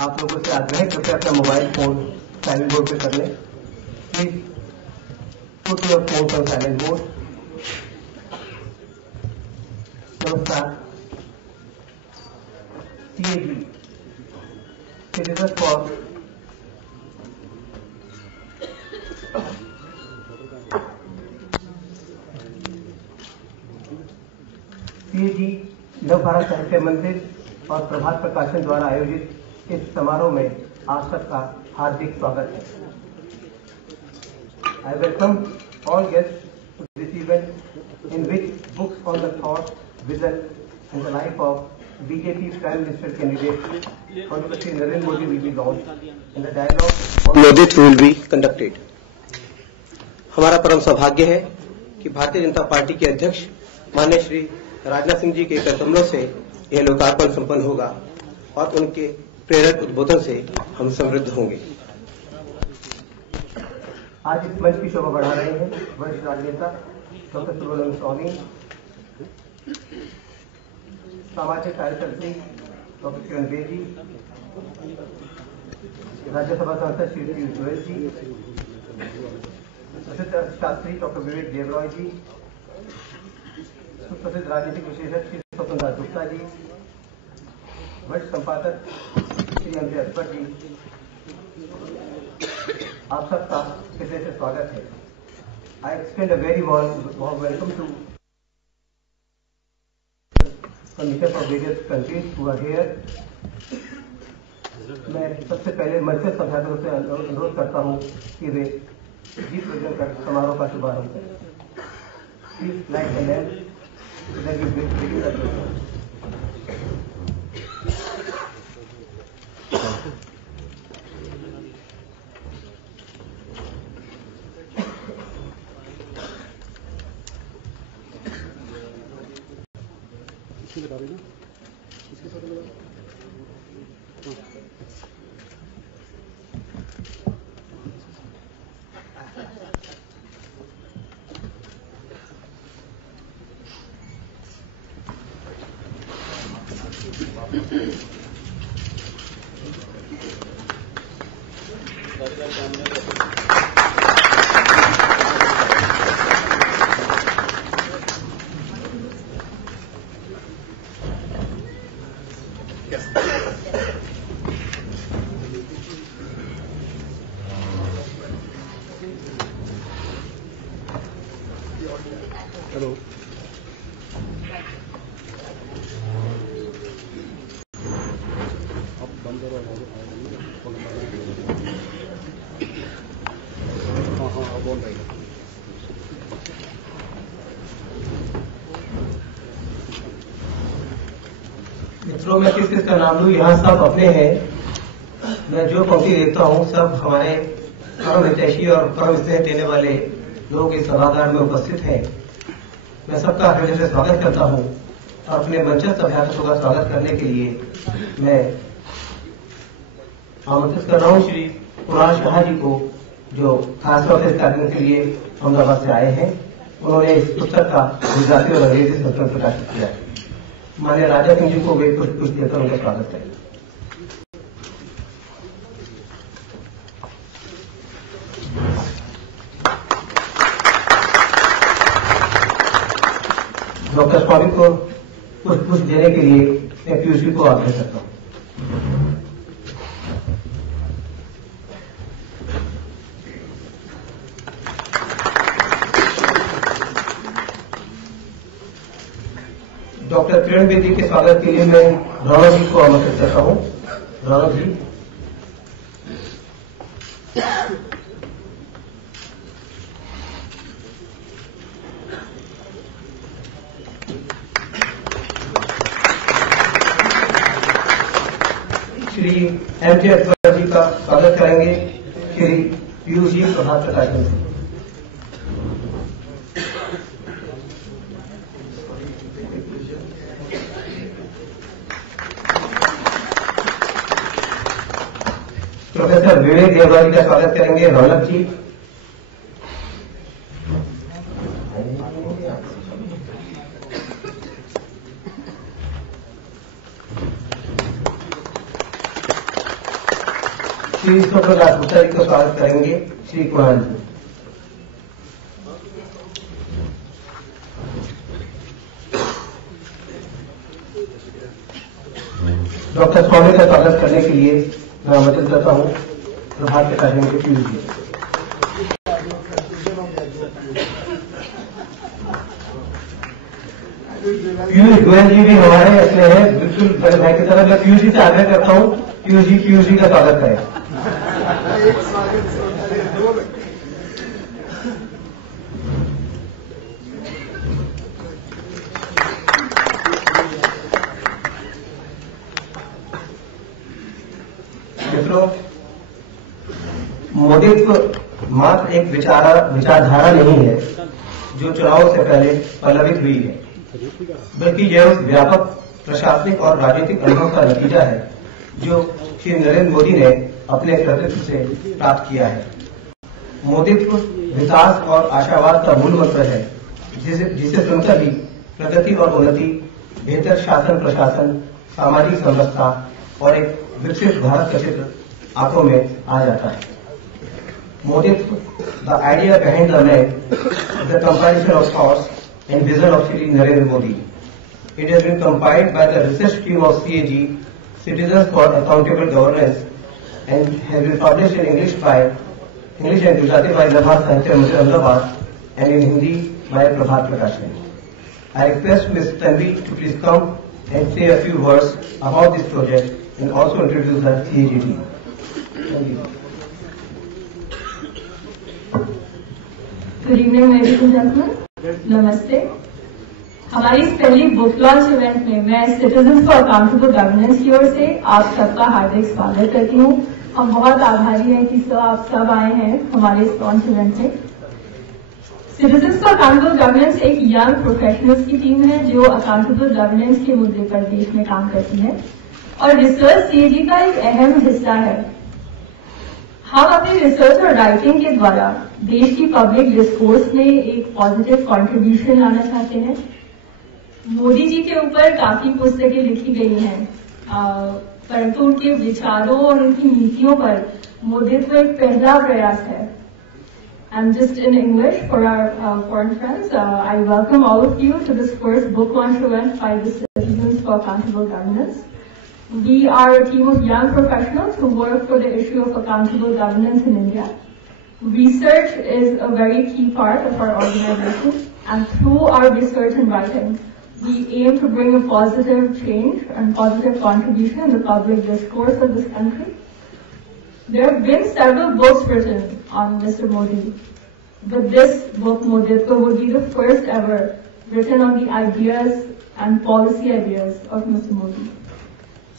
आप लोगों से आग्रह है कृपया अपना मोबाइल फोन साइलेंट मोड पे कर लें। Please put your phone on silent mode. नमस्कार। CAG Citizens for CAG नव भारत साहित्य मंदिर और प्रभात प्रकाशन द्वारा आयोजित इस समारोह में आप सबका हार्दिक स्वागत है। I welcome all guests to this event in which books on the thought, vision and the life of BJP Prime Minister candidate Honorable Shri Narendra Modi will be launched and the dialogue on Moditva will be conducted. हमारा परम सौभाग्य है कि Bharatiya Janata party के अध्यक्ष माननीय श्री राजनाथ सिंह जी के कदमों से यह लोकार्पण संपन्न होगा और उनके प्रेरक उद्बोधन से हम समृद्ध होंगे। आज इस मंच की शोभा बढ़ा रहे हैं वरिष्ठ राजनेता डॉक्टर स्वामी, सामाजिक कार्यकर्त्री डॉक्टर किरण बेदी, राज्यसभा सांसद श्री पीयूष जी, प्रसिद्ध अर्थशास्त्री डॉक्टर विवेक देवरॉय जी, सुप्रसिद्ध राजनीतिक विशेषज्ञ श्री स्वतंत्र गुप्ता जी, वरिष्ठ संपादक श्री एम अकबर जी, आप सबका हृदय से स्वागत है। I extend a very warm welcome to commissioners of various countries who are here. मैं सबसे पहले मंच से संसाधकों से अनुरोध करता हूँ कि वे दीप प्रज्वलन कर समारोह का शुभारंभ करें। Please light the lamp so that we begin the program. बता देना इसके साथ लगा। हेलो अब बंद करो। हाँ बोल रही है। मित्रों मैं किस का नाम लूँ, यहाँ सब अपने हैं। मैं जो पंक्ति देखता हूँ सब हमारे परम हितैषी और परम स्नेह देने वाले लोग इस सभागार में उपस्थित हैं। मैं सबका हृदय से स्वागत करता हूं और अपने मंचस्थ अभ्यासों का स्वागत करने के लिए मैं आमंत्रित कर रहा हूं श्री कुणाल शाह जी को, जो खासतौर से इस कार्यक्रम के लिए अहमदाबाद से आए हैं। उन्होंने इस पुस्तक का गुजराती और अंग्रेजी संस्करण प्रकाशित किया है। माननीय राजा सिंह जी को वे कुछ देकर उनका स्वागत करें। डॉक्टर स्वामी को कुछ देने के लिए मैं पीयूष जी को आग्रह करता हूं। डॉक्टर किरण बेदी के स्वागत के लिए मैं रौनक जी को आमंत्रित करता हूं। रौनक जी। श्री एम अकबर जी का स्वागत करेंगे श्री पीयूष जी प्रभात प्रकाशन से। प्रोफेसर विवेक देवरॉय का स्वागत करेंगे रौनक जी। श्री स्वप्रकाश गुप्ता जी का स्वागत करेंगे श्री कुणाल जी। डॉक्टर स्वामी का स्वागत करने के लिए मैं आमंत्रित करता हूं प्रभात के कार्यक्रम के पीयूष जी। पीयूष गोयल जी भी हमारे इसमें है, बिल्कुल बड़े भाई की तरह। मैं पीयूष जी से आग्रह करता हूं पीयूष जी का स्वागत करें। मित्रों, मोदित्व मात्र एक विचारधारा नहीं है जो चुनाव से पहले पल्लवित हुई है, बल्कि यह उस व्यापक प्रशासनिक और राजनीतिक अनुभव का नतीजा है जो श्री नरेंद्र मोदी ने अपने कर्तृत्व से प्राप्त किया है। मोदित्व विकास और आशावाद का मूल मंत्र है, जिसे सुनकर ही प्रगति और उन्नति, बेहतर शासन प्रशासन, सामाजिक समरसता और एक विकसित भारत का चित्र आंखों में आ जाता है। Moditva, the idea behind the man, the compilation of thoughts and vision of Shri Narendra Modi. It has been compiled by the research team of CAG, Citizens for Accountable Governance, and has been published in English and Gujarati by Labha Sahitya Mandir Ahmedabad, and in Hindi by Prabhat Prakashman. I request Ms. Tanvi to please come and say a few words about this project and also introduce her CAG team. Thank you. Good evening, ladies and gentlemen. नमस्ते। हमारी इस पहली book launch event में मैं citizens for accountable governance की ओर से आप सबका हार्दिक स्वागत करती हूँ। हम बहुत आभारी हैं कि आप सब आए हैं हमारे इस लॉन्च इवेंट में। सिटीजन्स फॉर अकाउंटेबल गवर्नेंस एक यंग प्रोफेशनल्स की टीम है जो अकाउंटेबल गवर्नेंस के मुद्दे पर देश में काम करती है और रिसर्च सीएजी का एक अहम हिस्सा है। हम अपनी रिसर्च और राइटिंग के द्वारा देश की पब्लिक डिस्कोर्स में एक पॉजिटिव कंट्रीब्यूशन लाना चाहते हैं। मोदी जी के ऊपर काफी पुस्तकें लिखी गई हैं, परंतु उनके विचारों और उनकी नीतियों पर मोदित्व एक पहला प्रयास है। And just in English for our foreign friends, I welcome all of you to this first book launch event by the Citizens for Accountable Governance. We are a team of young professionals who work for the issue of accountable governance in India. Research is a very key part of our organization, and through our research and writing, we aim to bring a positive change and positive contribution in the public discourse of this country. There have been several books written on Mr. Modi, but this book, Moditva, would be the first ever written on the ideas and policy ideas of Mr. Modi.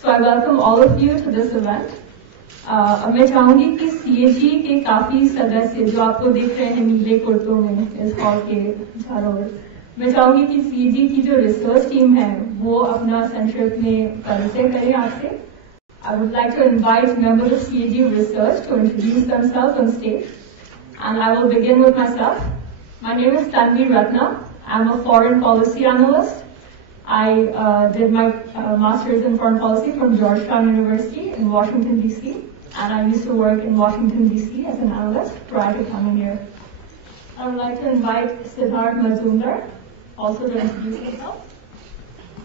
So I welcome all of you to this event. मैं चाहूंगी कि CAG के काफी सदस्य जो आपको देख रहे हैं नीले कुर्तों में इस हॉल के चारों ओर, मैं चाहूंगी कि सीएजी की जो रिसर्च टीम है वो अपना संक्षिप्त में परिचय करें आपसे। I would like to invite members of CAG Research to introduce themselves on stage, and I will begin with myself. My name is Rajnath. I'm a foreign policy analyst. I did my master's in foreign policy from Georgetown University in Washington, D.C., and I used to work in Washington, D.C. as an analyst prior to coming here. I would like to invite Siddharth Mazumdar also to introduce himself.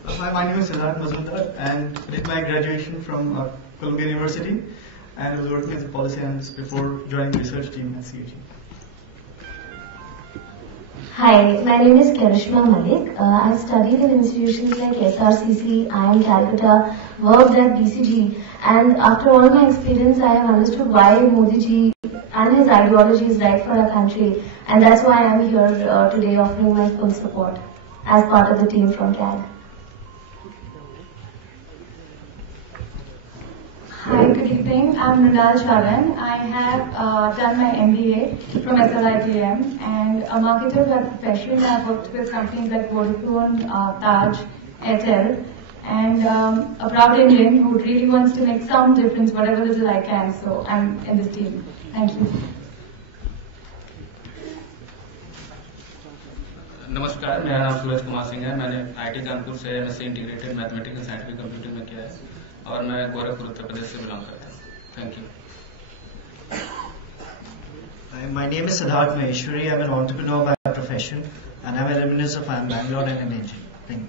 Hi, my name is Siddharth Mazumdar, and did my graduation from Columbia University, and was working as a policy analyst before joining the research team at CAG. Hi, my name is Karishma Malik. I've studied in institutions like SRCC, IIM Calcutta, worked at BCG, and after all my experience, I have understood why Modi ji and his ideology is right for our country, and that's why I'm here today offering my full support as part of the team from CAG. Hi, good evening. I'm Nidal Sharan. I have done my MBA from SLITM and a marketer by profession. I've worked with companies like Vodafone, Taj, Airtel, and a proud Indian who really wants to make some difference, whatever little I can. So I'm in this team. Thank you. नमस्कार, मेरा नाम सूरज कुमार सिंह है। मैंने IT Kanpur से MSc integrated mathematics and scientific computing में किया है और मैं गोरखपुर उत्तर प्रदेश से बिलोंग करता हूँ। Thank you. Hi, my name is Siddharth Maheshwari. I'm an entrepreneur by profession, and I'm an alumnus of IIM Bangalore and an engineer. Thank you.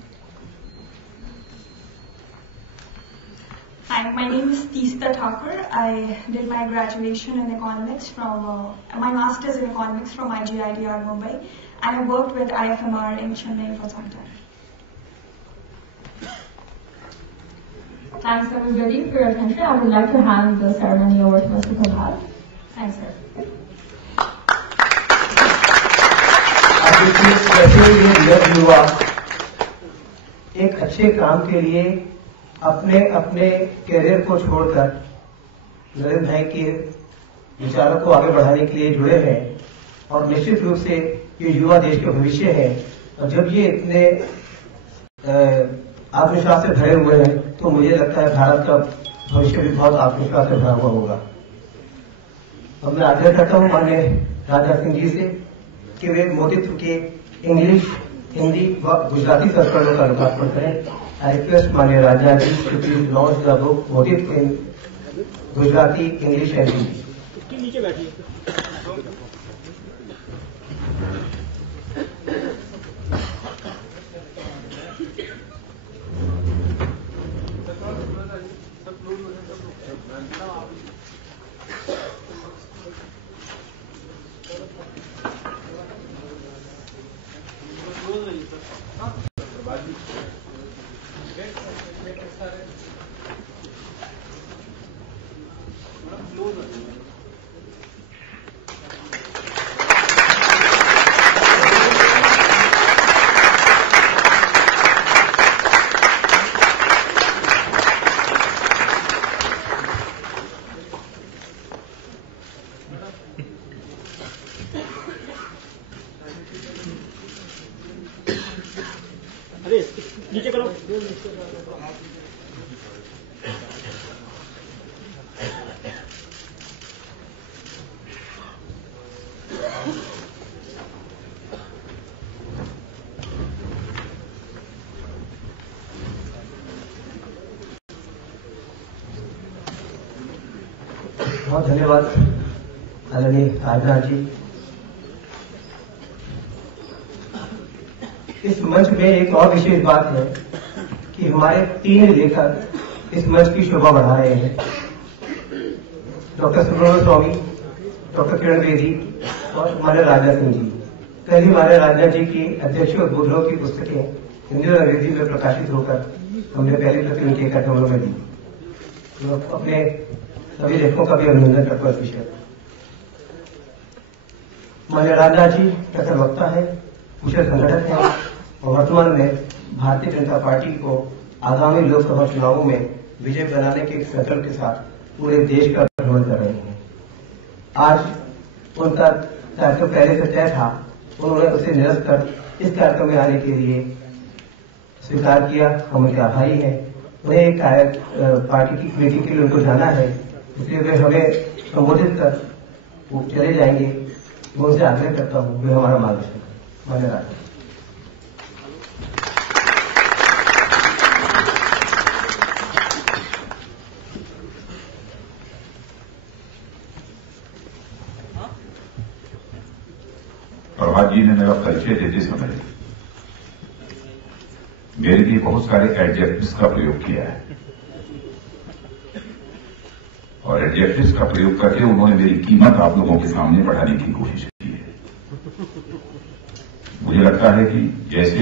Hi, my name is Teesta Thakur. I did my graduation in economics from, my master's in economics from IGIDR Mumbai, and I worked with IFMR in Chennai for some time. Thanks everybody for your attention. I would like to hand the ceremony over to Mr. Prabhat. Thanks, sir. वैसे युवा एक अच्छे काम के लिए अपने अपने career को छोड़कर नरेंद्र भाई के विचारों को आगे बढ़ाने के लिए जुड़े हैं और निश्चित रूप से ये युवा देश के भविष्य है और जब ये इतने आत्मविश्वास से भरे हुए हैं तो मुझे लगता है भारत का भविष्य भी बहुत आत्मविश्वास से भरा हुआ होगा। और मैं आग्रह करता हूं माननीय राजनाथ सिंह जी से कि वे मोदित्व के इंग्लिश, हिंदी व गुजराती संस्करणों का लोकार्पण करें। आई रिक्वेस्ट माननीय Rajnath ji to please launch the book Moditva in Gujarati, English and Hindi. नीचे करो। बहुत धन्यवाद आदरणीय राजनाथ जी। इस मंच में एक और विशेष बात है कि हमारे 3 लेखक इस मंच की शोभा बढ़ा रहे हैं। डॉक्टर सुब्रमण्यम स्वामी, डॉक्टर किरण बेदी और हमारे राजनाथ सिंह जी। कल ही हमारे राजनाथ जी की अध्यक्ष उद्बोधनों की पुस्तकें हिंदी और अंग्रेजी में प्रकाशित होकर हमने पहली प्रति उनके कदमों में दी। तो अपने सभी लेखकों का भी अभिनंदन करता इस विषय। माननीय राजनाथ जी प्रखर वक्ता है, कुशल संगठक है और वर्तमान में भारतीय जनता पार्टी को आगामी लोकसभा चुनावों में विजय बनाने के संकल्प के साथ पूरे देश का भ्रमण कर रहे हैं। आज उनका कार्यक्रम पहले से तय था, उन्होंने उसे निरस्त कर इस कार्यक्रम में आने के लिए स्वीकार किया। हम उनके आभारी हैं। उन्हें एक पार्टी की मीटिंग के लिए उनको जाना है, इसलिए वे हमें संबोधित कर वो चले जाएंगे। मैं उनसे आग्रह करता हूँ वे हमारा मार्गदर्शन करें। मान्य राजनाथ। प्रभात जी ने मेरा परिचय देते समय मेरे लिए बहुत सारे एडजेक्टिव्स का प्रयोग किया है और एडजेक्टिव्स का प्रयोग करके उन्होंने मेरी कीमत आप लोगों के सामने बढ़ाने की कोशिश की है। मुझे लगता है कि जैसे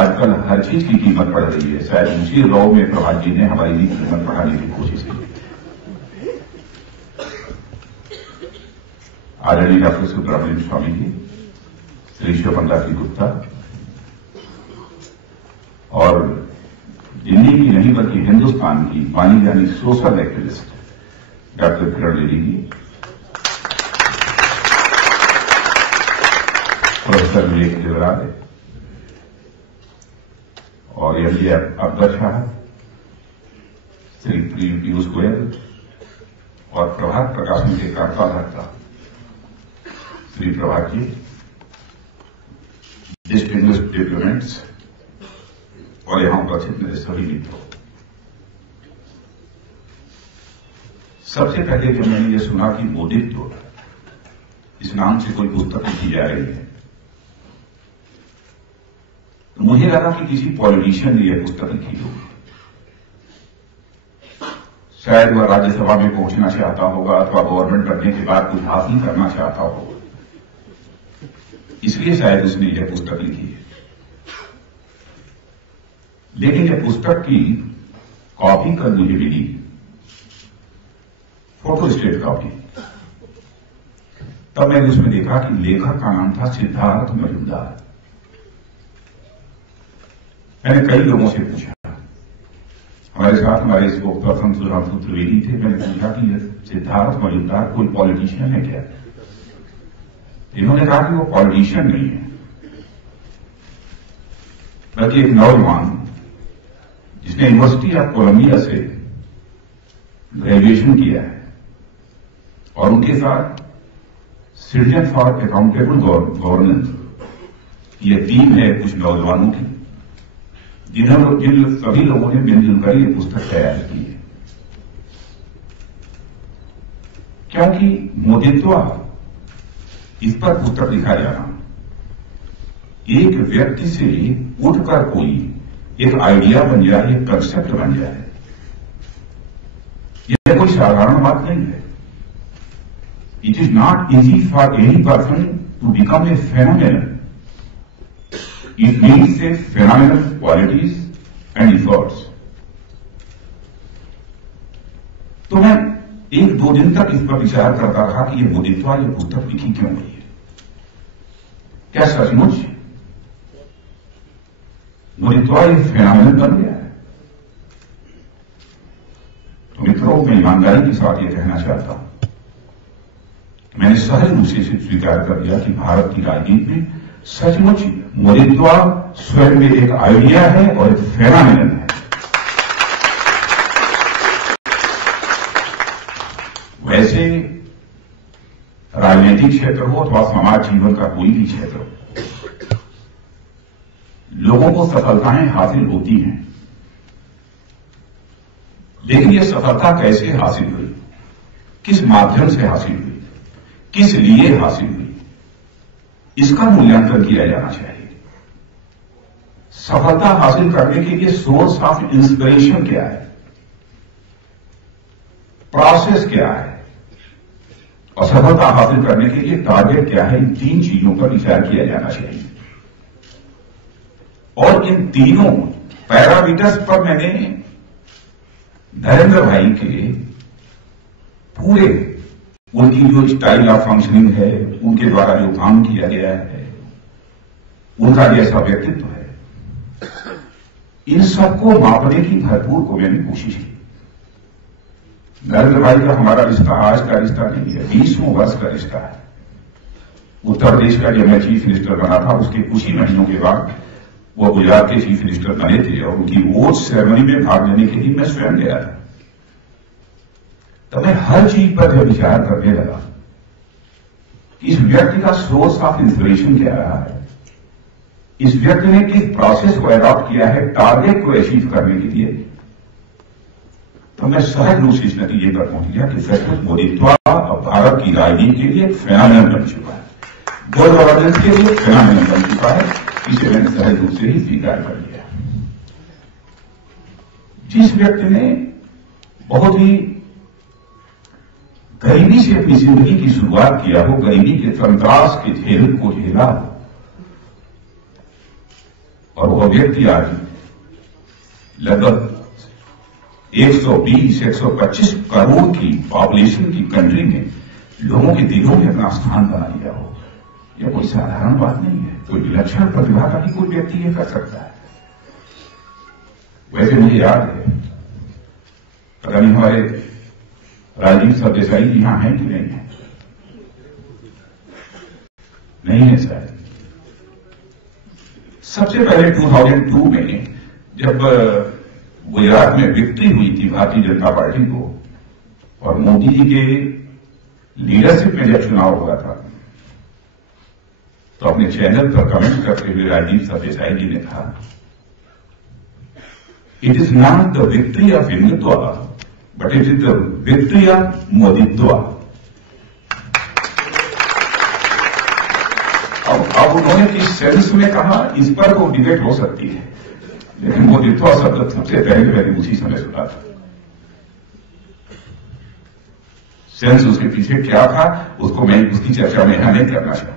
आजकल हर चीज की कीमत बढ़ रही है, शायद उसी रॉ में प्रभात जी ने हमारी भी कीमत बढ़ाने की कोशिश की है। आदरणीय डॉक्टर सुब्रमण्यम स्वामी जी, श्री शिवपंडाजी गुप्ता और दिल्ली की नहीं बल्कि हिंदुस्तान की मानी जानी social activist doctor Kiran Bedi जी, प्रोफेसर विवेक देवराज और एमडी अकबर शाह, श्री पीयूष गोयल और प्रभात प्रकाशन के कर्ता श्री प्रभात जी, डिस्टिंग्विश्ड डिप्लोमेट्स और यहां उपस्थित मेरे सभी मित्रों, सबसे पहले जब मैंने ये सुना कि मोदित्व इस नाम से कोई पुस्तक लिखी जा रही है, तो मुझे लगा कि किसी पॉलिटिशियन ने यह पुस्तक लिखी होगी। शायद वह राज्यसभा में पहुंचना चाहता होगा अथवा गवर्नमेंट बनने के बाद कुछ हासिल करना चाहता होगा, इसलिए शायद उसने यह पुस्तक लिखी है। लेकिन यह पुस्तक की कॉपी कल मुझे मिली, फोटोस्टेट कॉपी। तब मैंने उसमें देखा कि लेखक का नाम था सिद्धार्थ मजूमदार। मैंने कई लोगों से पूछा, हमारे साथ हमारे स्पोक पर्सन सुधांशु त्रिवेदी थे, मैंने पूछा कि यह सिद्धार्थ मजूमदार कोई पॉलिटिशियन है क्या? इन्होंने कहा कि वो पॉलिटिशियन नहीं है, बल्कि एक नौजवान जिसने यूनिवर्सिटी ऑफ कोलंबिया से ग्रेजुएशन किया है और उनके साथ सिटीजन फॉर अकाउंटेबल गवर्नेंस ये टीम है कुछ नौजवानों की, जिन सभी लोगों ने मिलजुल कर ये पुस्तक तैयार की है। क्योंकि मोदित्वा इस पर पुस्तक लिखा जाना, एक व्यक्ति से उठकर कोई एक आइडिया बन जाए, एक कंसेप्ट बन जाए, यह कोई साधारण बात नहीं है। It is not easy for any person to become a phenomenal. It means a phenomenal qualities and efforts. तो मैं एक दो दिन तक इस पर विचार करता रहा कि ये मोदित्वा ये पुस्तक लिखी क्यों गई है। क्या सचमुच मोदित्वा ये फेनोमेनल बन गया है? तो मित्रों, मैं ईमानदारी के साथ ये कहना चाहता हूं, मैंने सहज रूप से स्वीकार कर लिया कि भारत की राजनीति में सचमुच मोदित्वा स्वयं में एक आइडिया है और एक फेनोमेनल है। वैसे राजनीतिक क्षेत्र हो अथवा समाज जीवन का कोई भी क्षेत्र हो, लोगों को सफलताएं हासिल होती हैं, लेकिन यह सफलता कैसे हासिल हुई, किस माध्यम से हासिल हुई, किस लिए हासिल हुई, इसका मूल्यांकन किया जाना चाहिए। सफलता हासिल करने के लिए सोर्स ऑफ इंस्पिरेशन क्या है, प्रोसेस क्या है, और सफलता हासिल करने के लिए टारगेट क्या है, इन तीन चीजों पर विचार किया जाना चाहिए। और इन तीनों पैरामीटर्स पर मैंने नरेंद्र भाई के पूरे उनकी जो स्टाइल ऑफ फंक्शनिंग है, उनके द्वारा जो काम किया गया है, उनका जैसा व्यक्तित्व है, इन सबको मापने की भरपूर को मैंने कोशिश की। नरेंद्र भाई का हमारा रिश्ता आज का रिश्ता नहीं है, 20वें वर्ष का रिश्ता है। उत्तर प्रदेश का जब मैं चीफ मिनिस्टर बना था, उसके कुछ ही महीनों के बाद वो गुजरात के चीफ मिनिस्टर बने थे और उनकी वोट सेरेमनी में भाग लेने के लिए मैं स्वयं गया था। तो मैं हर चीज पर जब विचार करने लगा कि इस व्यक्ति का सोर्स ऑफ इंस्पिरेशन क्या रहा है, इस व्यक्ति ने किस प्रोसेस को अडॉप्ट किया है टारगेट को अचीव करने के लिए, तो मैं सहज रूप से इस नतीजे पर पहुंच गया कि सचमुच मोदित्वा अब भारत की राजनीति के लिए एक फेनोमेनल बन चुका है, गुड गवर्नेंस के लिए फेनोमेनल बन चुका है। इसे मैंने सहज रूप से ही स्वीकार कर लिया। जिस व्यक्ति ने बहुत ही गरीबी से अपनी जिंदगी की शुरुआत किया हो, गरीबी के संत्रास के झेल को झेला, और वह व्यक्ति आज लगभग 120-125 करोड़ की पॉपुलेशन की कंट्री में लोगों के दिलों में अपना स्थान बना लिया हो, यह कोई साधारण बात नहीं है। कोई विलक्षण प्रतिभा का भी कोई व्यक्ति यह कर सकता है। वैसे मुझे याद है, पता नहीं हमारे राजीव सरदेसाई जी यहां हैं कि नहीं है, नहीं है शायद। सबसे पहले 2002 में जब गुजरात में विक्ट्री हुई थी भारतीय जनता पार्टी को, और मोदी जी के लीडरशिप में जब चुनाव हुआ था, तो अपने चैनल पर कमेंट करते हुए राजीव सरदेसाई जी ने कहा, it is not the victory of Hindutva but it is the victory of Moditva. अब उन्होंने किस सेंस में कहा, इस पर वो डिबेट हो सकती है, लेकिन मोदित्वा शब्द सबसे पहले मैंने उसी समय सुना था। सेंस उसके पीछे क्या था, उसको मैं उसकी चर्चा में यहां नहीं करना चाहता हूं।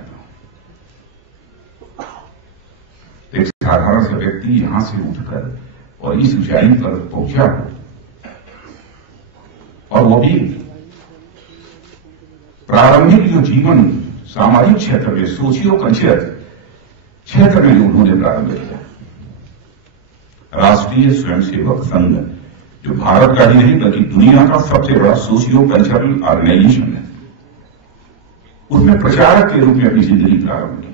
एक साधारण सा व्यक्ति यहां से उठकर और इस ऊंचाई पर पहुंचा हो, और वो भी प्रारंभिक जो जीवन सामाजिक क्षेत्र में, सोशियो कल्चर क्षेत्र में जो उन्होंने प्रारंभ किया, राष्ट्रीय स्वयंसेवक संघ, जो भारत का ही नहीं बल्कि दुनिया का सबसे बड़ा सोशियो कल्चरल ऑर्गेनाइजेशन है, उसमें प्रचारक के रूप में अपनी जिंदगी प्रारंभ की।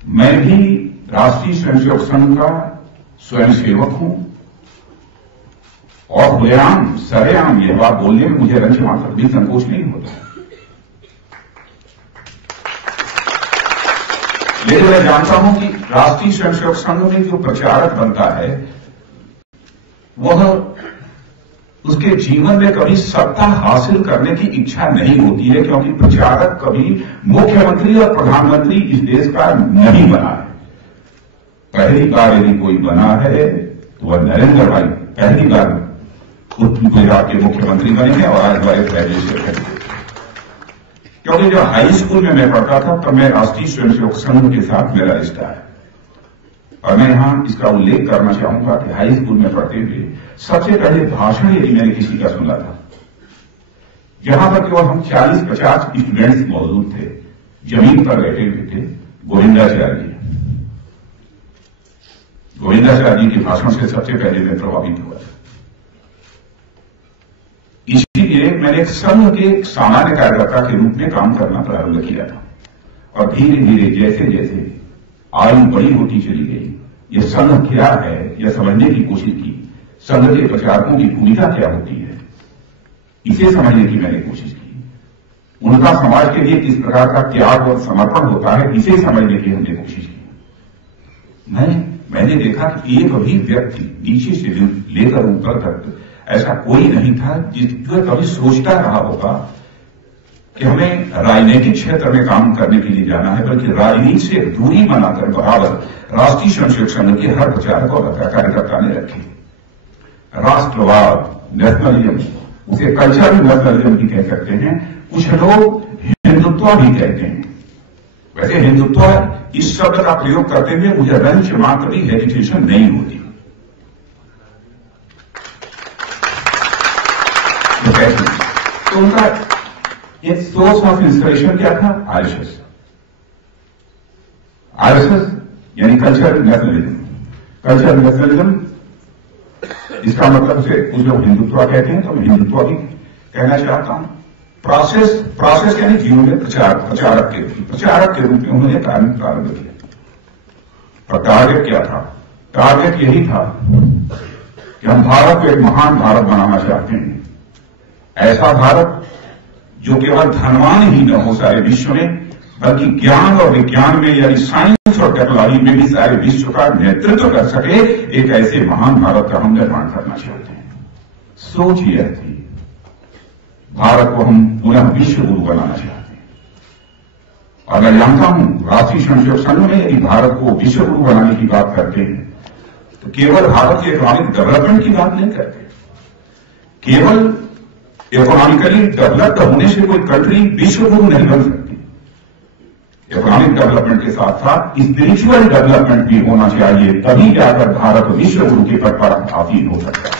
मैं भी राष्ट्रीय स्वयंसेवक संघ का स्वयंसेवक हूं, और खुलेआम सरेआम यह बात बोलने में मुझे रंज मात्र भी संकोच नहीं होता। लेकिन मैं जानता हूं कि राष्ट्रीय स्वयंसेवक संघ में जो प्रचारक बनता है, वह उसके जीवन में कभी सत्ता हासिल करने की इच्छा नहीं होती है, क्योंकि प्रचारक कभी मुख्यमंत्री और प्रधानमंत्री इस देश का नहीं बना है। पहली बार यदि कोई बना है तो वह नरेंद्र भाई पहली बार उत्तर गुजरात के मुख्यमंत्री बने हैं, और आज वाले ग्रेजुएशन है। क्योंकि जब हाई स्कूल में मैं पढ़ता था तब मैं राष्ट्रीय स्वयंसेवक संघ के साथ मेरा रिश्ता है, और मैं यहां इसका उल्लेख करना चाहूंगा कि हाई स्कूल में पढ़ते हुए सबसे पहले भाषण यदि मैंने किसी का सुना था, जहां पर केवल हम 40-50 स्टूडेंट्स मौजूद थे, जमीन पर बैठे हुए थे, गोविंदाचार्य जी के भाषण से सबसे पहले मैं प्रभावित हुआ था। इसीलिए मैंने एक संघ के सामान्य कार्यकर्ता के रूप में काम करना प्रारंभ किया था, और धीरे धीरे जैसे जैसे आयु बड़ी होती चली गई, ये संघ क्या है यह समझने की कोशिश की, संघ के प्रचारकों की भूमिका क्या होती है इसे समझने की मैंने कोशिश की, उनका समाज के लिए किस प्रकार का त्याग और समर्पण होता है इसे समझने की हमने कोशिश की। मैंने देखा कि एक भी व्यक्ति नीचे से लेकर ऊपर तक ऐसा कोई नहीं था जो कभी सोचता रहा होगा कि हमें राजनीतिक क्षेत्र में काम करने के लिए जाना है, बल्कि राजनीति से दूरी बनाकर बराबर राष्ट्रीय स्वयंसेवक संघ के हर प्रचारक और कार्यकर्ता ने रखे। राष्ट्रवाद, नेशनलिज्म, उसे कल्चरल नेशनलिज्म भी कह सकते हैं, कुछ लोग हिंदुत्व भी कहते हैं। वैसे हिंदुत्व इस शब्द का प्रयोग करते हुए मुझे रंच मात्र भी हेजिटेशन नहीं होती। तो उनका एक सोर्स ऑफ इंस्पिरेशन क्या था? आरएसएस यानी कल्चरल नेशनलिज्म। कल्चरल नेशनलिज्म इसका मतलब से कुछ लोग हिंदुत्व कहते हैं, तो मैं हिंदुत्व भी कहना चाहता हूं। प्रोसेस यानी जीवन में प्रचारक के रूप में उन्होंने कार्य प्रारंभ किया। और टारगेट क्या था? टारगेट यही था कि हम भारत को एक महान भारत बनाना चाहते हैं, ऐसा भारत जो केवल धनवान ही न हो सारे विश्व में, बल्कि ज्ञान और विज्ञान में यानी साइंस और टेक्नोलॉजी में भी सारे विश्व का नेतृत्व कर सके, एक ऐसे महान भारत का हम निर्माण करना चाहते हैं। सोच यह थी, भारत को हम पुनः विश्व गुरु बनाना चाहते हैं। और मैं जानता हूं राष्ट्रीय स्वयंसेवक संघ में यदि भारत को विश्व गुरु बनाने की बात करते हैं तो केवल भारत के इकोनॉमिक डेवलपमेंट की बात नहीं करते। केवल इकोनॉमिकली डेवलप्ड होने से कोई कंट्री विश्व गुरु नहीं बन सकती। इकोनॉमिक डेवलपमेंट के साथ साथ स्पिरिचुअल डेवलपमेंट भी होना चाहिए, तभी जाकर भारत विश्व गुरु के पद पर आसीन हो सकता है।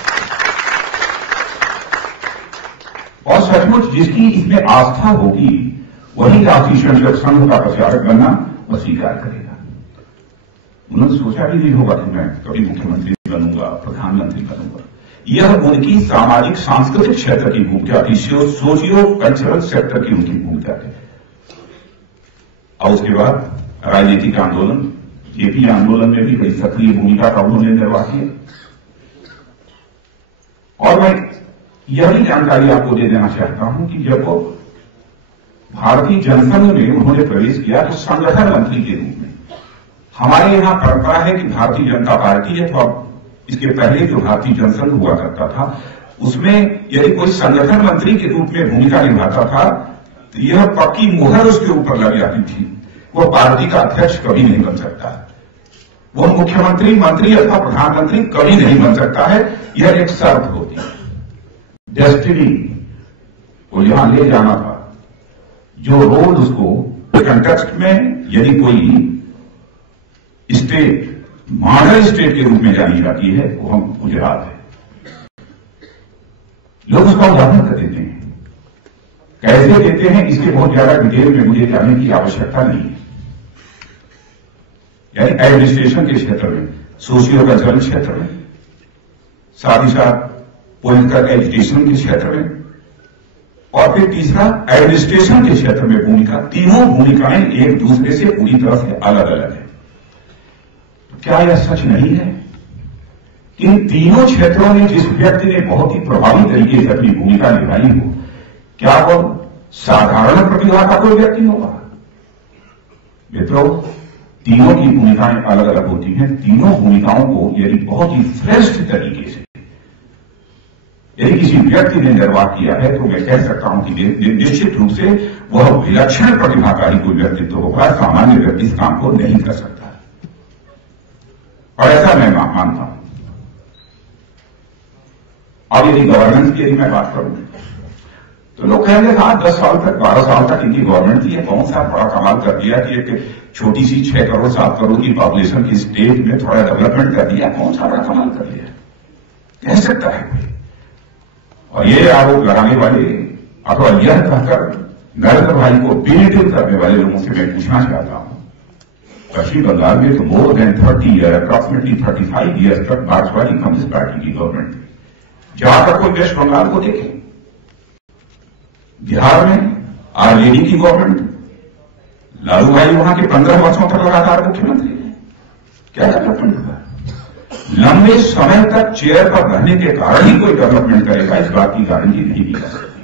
और सचमुच जिसकी इसमें आस्था होगी वही राष्ट्रीय स्वयंसेवक संघ का प्रचारक बनना और स्वीकार करेगा। उन्होंने सोचा भी नहीं होगा कि मैं कभी मुख्यमंत्री बनूंगा, प्रधानमंत्री बनूंगा। यह उनकी सामाजिक सांस्कृतिक क्षेत्र की भूमिका थी, सोशियो कल्चरल सेक्टर की उनकी भूमिका थी। और उसके बाद राजनीतिक आंदोलन, जेपी आंदोलन में भी बड़ी सक्रिय भूमिका का उन्होंने निर्वाह किया। और मैं यह भी जानकारी आपको दे देना चाहता हूं कि जब वो भारतीय जनसंघ में उन्होंने प्रवेश किया तो संगठन मंत्री के रूप में, हमारे यहां परंपरा है कि भारतीय जनता पार्टी है, तो अब इसके पहले जो भारतीय जनसंघ हुआ करता था उसमें यदि कोई संगठन मंत्री के रूप में भूमिका निभाता था तो यह पक्की मुहर उसके ऊपर लग जाती थी, वो पार्टी का अध्यक्ष कभी नहीं बन सकता, वो मुख्यमंत्री, मंत्री अथवा प्रधानमंत्री कभी नहीं बन सकता है। यह एक शर्त होती है। डेस्टिनी को जहां ले जाना था, जो रोल उसको कंटेक्स्ट में, यदि कोई स्टेट मॉडल स्टेट के रूप में जानी जाती है, वो हम गुजरात है। लोग उसको उदाहरण कर देते हैं, कैसे देते हैं इसके बहुत ज्यादा डिटेल में मुझे जानने की आवश्यकता नहीं है। यानी एडमिनिस्ट्रेशन के क्षेत्र में, सोशियो कल्चरल क्षेत्र में, साथ ही साथ पॉलिटिकल एजुकेशन के क्षेत्र में, और फिर तीसरा एडमिनिस्ट्रेशन के क्षेत्र में भूमिका, तीनों भूमिकाएं एक दूसरे से पूरी तरह से अलग अलग है। क्या यह सच नहीं है कि इन तीनों क्षेत्रों में जिस व्यक्ति ने बहुत ही प्रभावी तरीके से अपनी भूमिका निभाई हो, क्या वह साधारण प्रतिभा का कोई व्यक्ति होगा? मित्रों, तीनों की भूमिकाएं अलग अलग होती हैं। तीनों भूमिकाओं को यदि बहुत ही श्रेष्ठ तरीके से यदि किसी व्यक्ति ने निर्वाह किया है तो मैं कह सकता हूं कि निश्चित रूप से वह विलक्षण प्रतिभा का ही कोई व्यक्तित्व होगा, सामान्य व्यक्ति इस काम को नहीं कर सकता, और ऐसा मैं मानता हूं। अब यदि गवर्नेंस की यदि मैं बात करूं तो लोग कहेंगे 10 साल तक, 12 साल तक इनकी गवर्नमेंट थी, कौन सा बड़ा कमाल कर दिया कि एक छोटी सी 6 करोड़ 7 करोड़ की पॉपुलेशन की स्टेट में थोड़ा डेवलपमेंट कर दिया, कौन सा बड़ा कमाल कर दिया, कह सकता है कोई? और ये आरोप लगाने वाले अथवा यह कहकर नरेंद्र भाई को बेनिफिट करने वाले लोगों से मैं पूछना चाहता हूं, पश्चिम बंगाल में तो more than 30 year, approximately 35 years तक मार्क्सवादी कम्युनिस्ट पार्टी की गवर्नमेंट थी। जाकर कोई वेस्ट बंगाल को देखें, बिहार में आरजेडी की गवर्नमेंट, लालू भाई वहां के 15 वर्षों तक लगातार मुख्यमंत्री हैं। क्या डेवलपमेंट हुआ? लंबे समय तक चेयर पर रहने के कारण ही कोई डेवलपमेंट करेगा, इस बात की गारंटी नहीं दी जा सकती।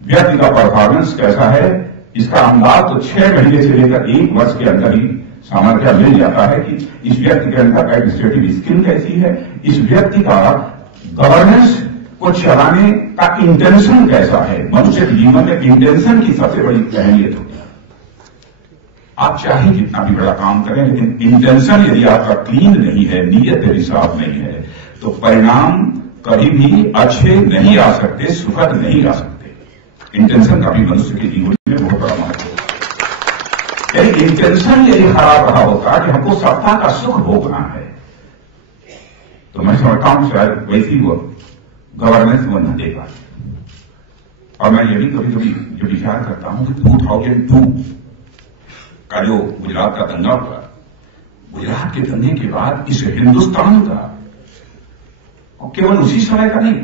व्यक्ति का परफॉर्मेंस कैसा है इसका अंदाज तो 6 महीने से लेकर 1 वर्ष के अंदर ही सामान्यतः मिल जाता है कि इस व्यक्ति के अंदर एडमिनिस्ट्रेटिव स्किल कैसी है, इस व्यक्ति का गवर्नेंस को चलाने का इंटेंशन कैसा है। मनुष्य के जीवन में इंटेंशन की सबसे बड़ी अहमियत होती है। आप चाहे जितना भी बड़ा काम करें, लेकिन इंटेंशन यदि आपका क्लीन नहीं है, नीयत यदि साफ नहीं है, तो परिणाम कभी भी अच्छे नहीं आ सकते, सुखद नहीं आ सकते। इंटेंशन का भी मनुष्य के जीवन में बहुत बड़ा महत्व है। यदि इंटेंशन यदि खराब रहा होता कि हमको सत्ता का सुख भोगना है, तो मैं समझता हूं शायद वैसी वो गवर्नेंस वो न देगा। और मैं ये भी कभी कभी जो विचार करता हूं कि 2002 का जो गुजरात का दंगा हुआ, गुजरात के दंगे के बाद इस हिंदुस्तान का, और केवल उसी समय का नहीं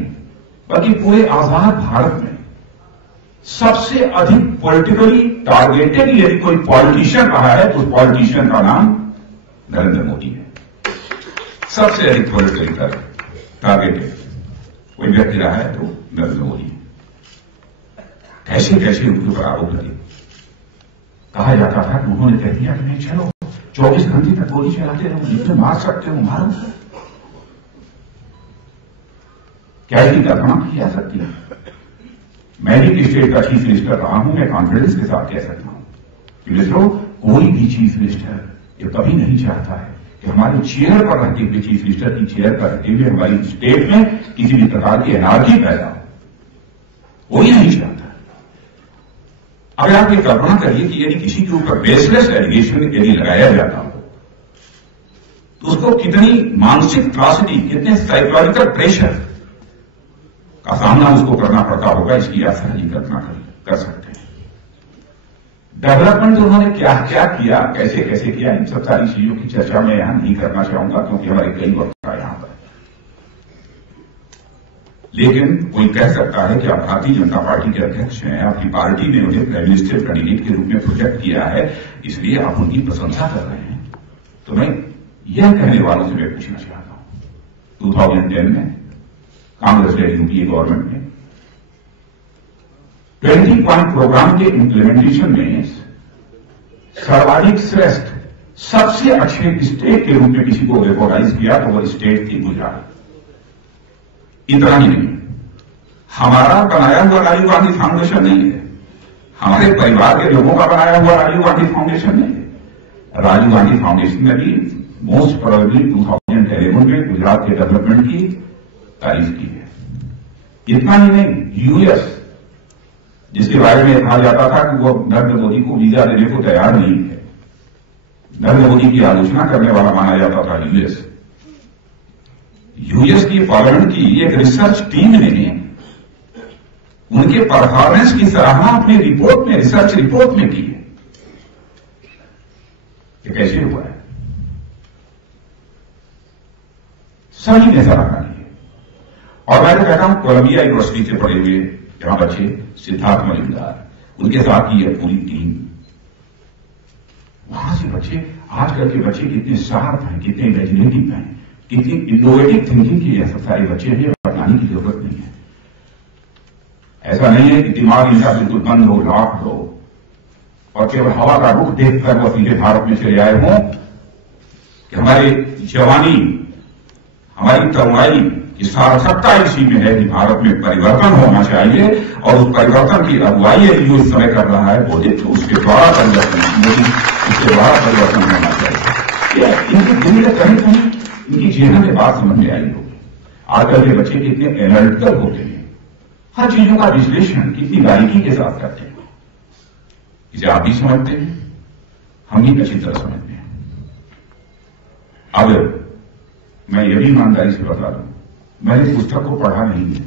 बल्कि पूरे आजाद भारत में सबसे अधिक पॉलिटिकली टारगेटेड यदि कोई पॉलिटिशियन रहा है तो उस पॉलिटिशियन का नाम नरेंद्र मोदी है। सबसे अधिक पॉलिटिकली टारगेटेड कोई व्यक्ति रहा है तो नरेंद्र मोदी। कैसे कैसे उनके ऊपर आरोप लगे। कहा जाता था कि उन्होंने कह दिया कि नहीं, चलो 24 घंटे तक गोली चलाते रहो, जितने मार सकते हो मारो। क्या इसकी कल्पना की जा सकती है? मैं भी स्टेट का चीफ मिनिस्टर रहा हूं, मैं कॉन्फिडेंस के साथ कह सकता हूं कि मित्रों, कोई भी चीफ मिनिस्टर ये कभी नहीं चाहता है कि हमारे चेयर पर रहते हुए, चीफ मिनिस्टर की चेयर पर रहते हुए हमारी स्टेट में किसी भी प्रकार की एनार्की पैदा हो, कोई नहीं चाहता। अब आप ये कल्पना करिए कि यदि किसी के ऊपर बेसलेस एलिगेशन यदि लगाया जाता हो तो उसको कितनी मानसिक त्रासदी, कितने साइकोलॉजिकल प्रेशर का सामना उसको करना पड़ता होगा, इसकी आप सहज कल्पना कर सकते हैं। डेवलपमेंट उन्होंने क्या क्या किया, कैसे कैसे किया, इन सब सारी चीजों की चर्चा मैं यहां नहीं करना चाहूंगा क्योंकि हमारे कई वक्त का यहां पर। लेकिन कोई कह सकता है कि आप भारतीय जनता पार्टी के अध्यक्ष हैं, आपकी पार्टी ने उन्हें प्राइम मिनिस्टर कैंडिडेट के रूप में प्रोजेक्ट किया है, इसलिए आप उनकी प्रशंसा कर रहे हैं। तो मैं यह कहने वालों से मैं पूछना चाहता हूं, 2010 में कांग्रेस लड़ी यूपीए गवर्नमेंट में 20 पॉइंट प्रोग्राम के इंप्लीमेंटेशन में सर्वाधिक श्रेष्ठ, सबसे अच्छे स्टेट के रूप में किसी को रिकॉग्नाइज किया तो वो स्टेट थी गुजरात। इतना ही नहीं, हमारा बनाया हुआ राजीव गांधी फाउंडेशन नहीं है, हमारे परिवार के लोगों का बनाया हुआ राजीव गांधी फाउंडेशन नहीं है। राजीव गांधी फाउंडेशन ने भी मोस्ट प्रोबेबली 2011 में गुजरात के डेवलपमेंट की तारीफ की है। इतना ही नहीं, यूएस जिसके बारे में कहा जाता था कि वो नरेंद्र मोदी को वीजा देने को तैयार नहीं है, नरेंद्र मोदी की आलोचना करने वाला माना जाता था यूएस की पार्लियामेंट की एक रिसर्च टीम ने उनके परफॉर्मेंस की सराहना अपनी रिपोर्ट में, रिसर्च रिपोर्ट में की है। ये कैसे हुआ है? सही ने सराहना की है। और मैं तो कहता हूं कोलंबिया यूनिवर्सिटी से पढ़े हुए जहां बच्चे सिद्धार्थ मजूमदार, उनके साथ की है पूरी टीम, वहां से बच्चे, आजकल के बच्चे कितने शार्प हैं, कितने इमेजिनेटिव हैं, कितनी इनोवेटिव थिंकिंग की है, सब सारे बच्चे हैं, बताने की जरूरत नहीं है। ऐसा नहीं है कि दिमाग इनका बिल्कुल बंद हो, लॉक हो और केवल हवा का रुख देखकर वो सीधे भारत में चले आए हों, कि हमारी जवानी, हमारी तरुणाई की सार्थकता इसी में है कि भारत में परिवर्तन होना चाहिए और उस परिवर्तन की अगुवाई जो इस समय कर रहा है मोदी, तो उसके द्वारा परिवर्तन होना चाहिए। इनकी दिल में कहीं कहीं इनकी जेहन में बात समझ में आई होगी। आजकल के बच्चे कितने एनालिटिकल होते हैं, हर चीजों का विश्लेषण कितनी बारीकी के साथ करते हैं। इसे आप भी समझते हैं, हम भी अच्छी तरह समझते हैं। अब मैं यह भी ईमानदारी से बता दूं, मैंने पुस्तक को पढ़ा नहीं है,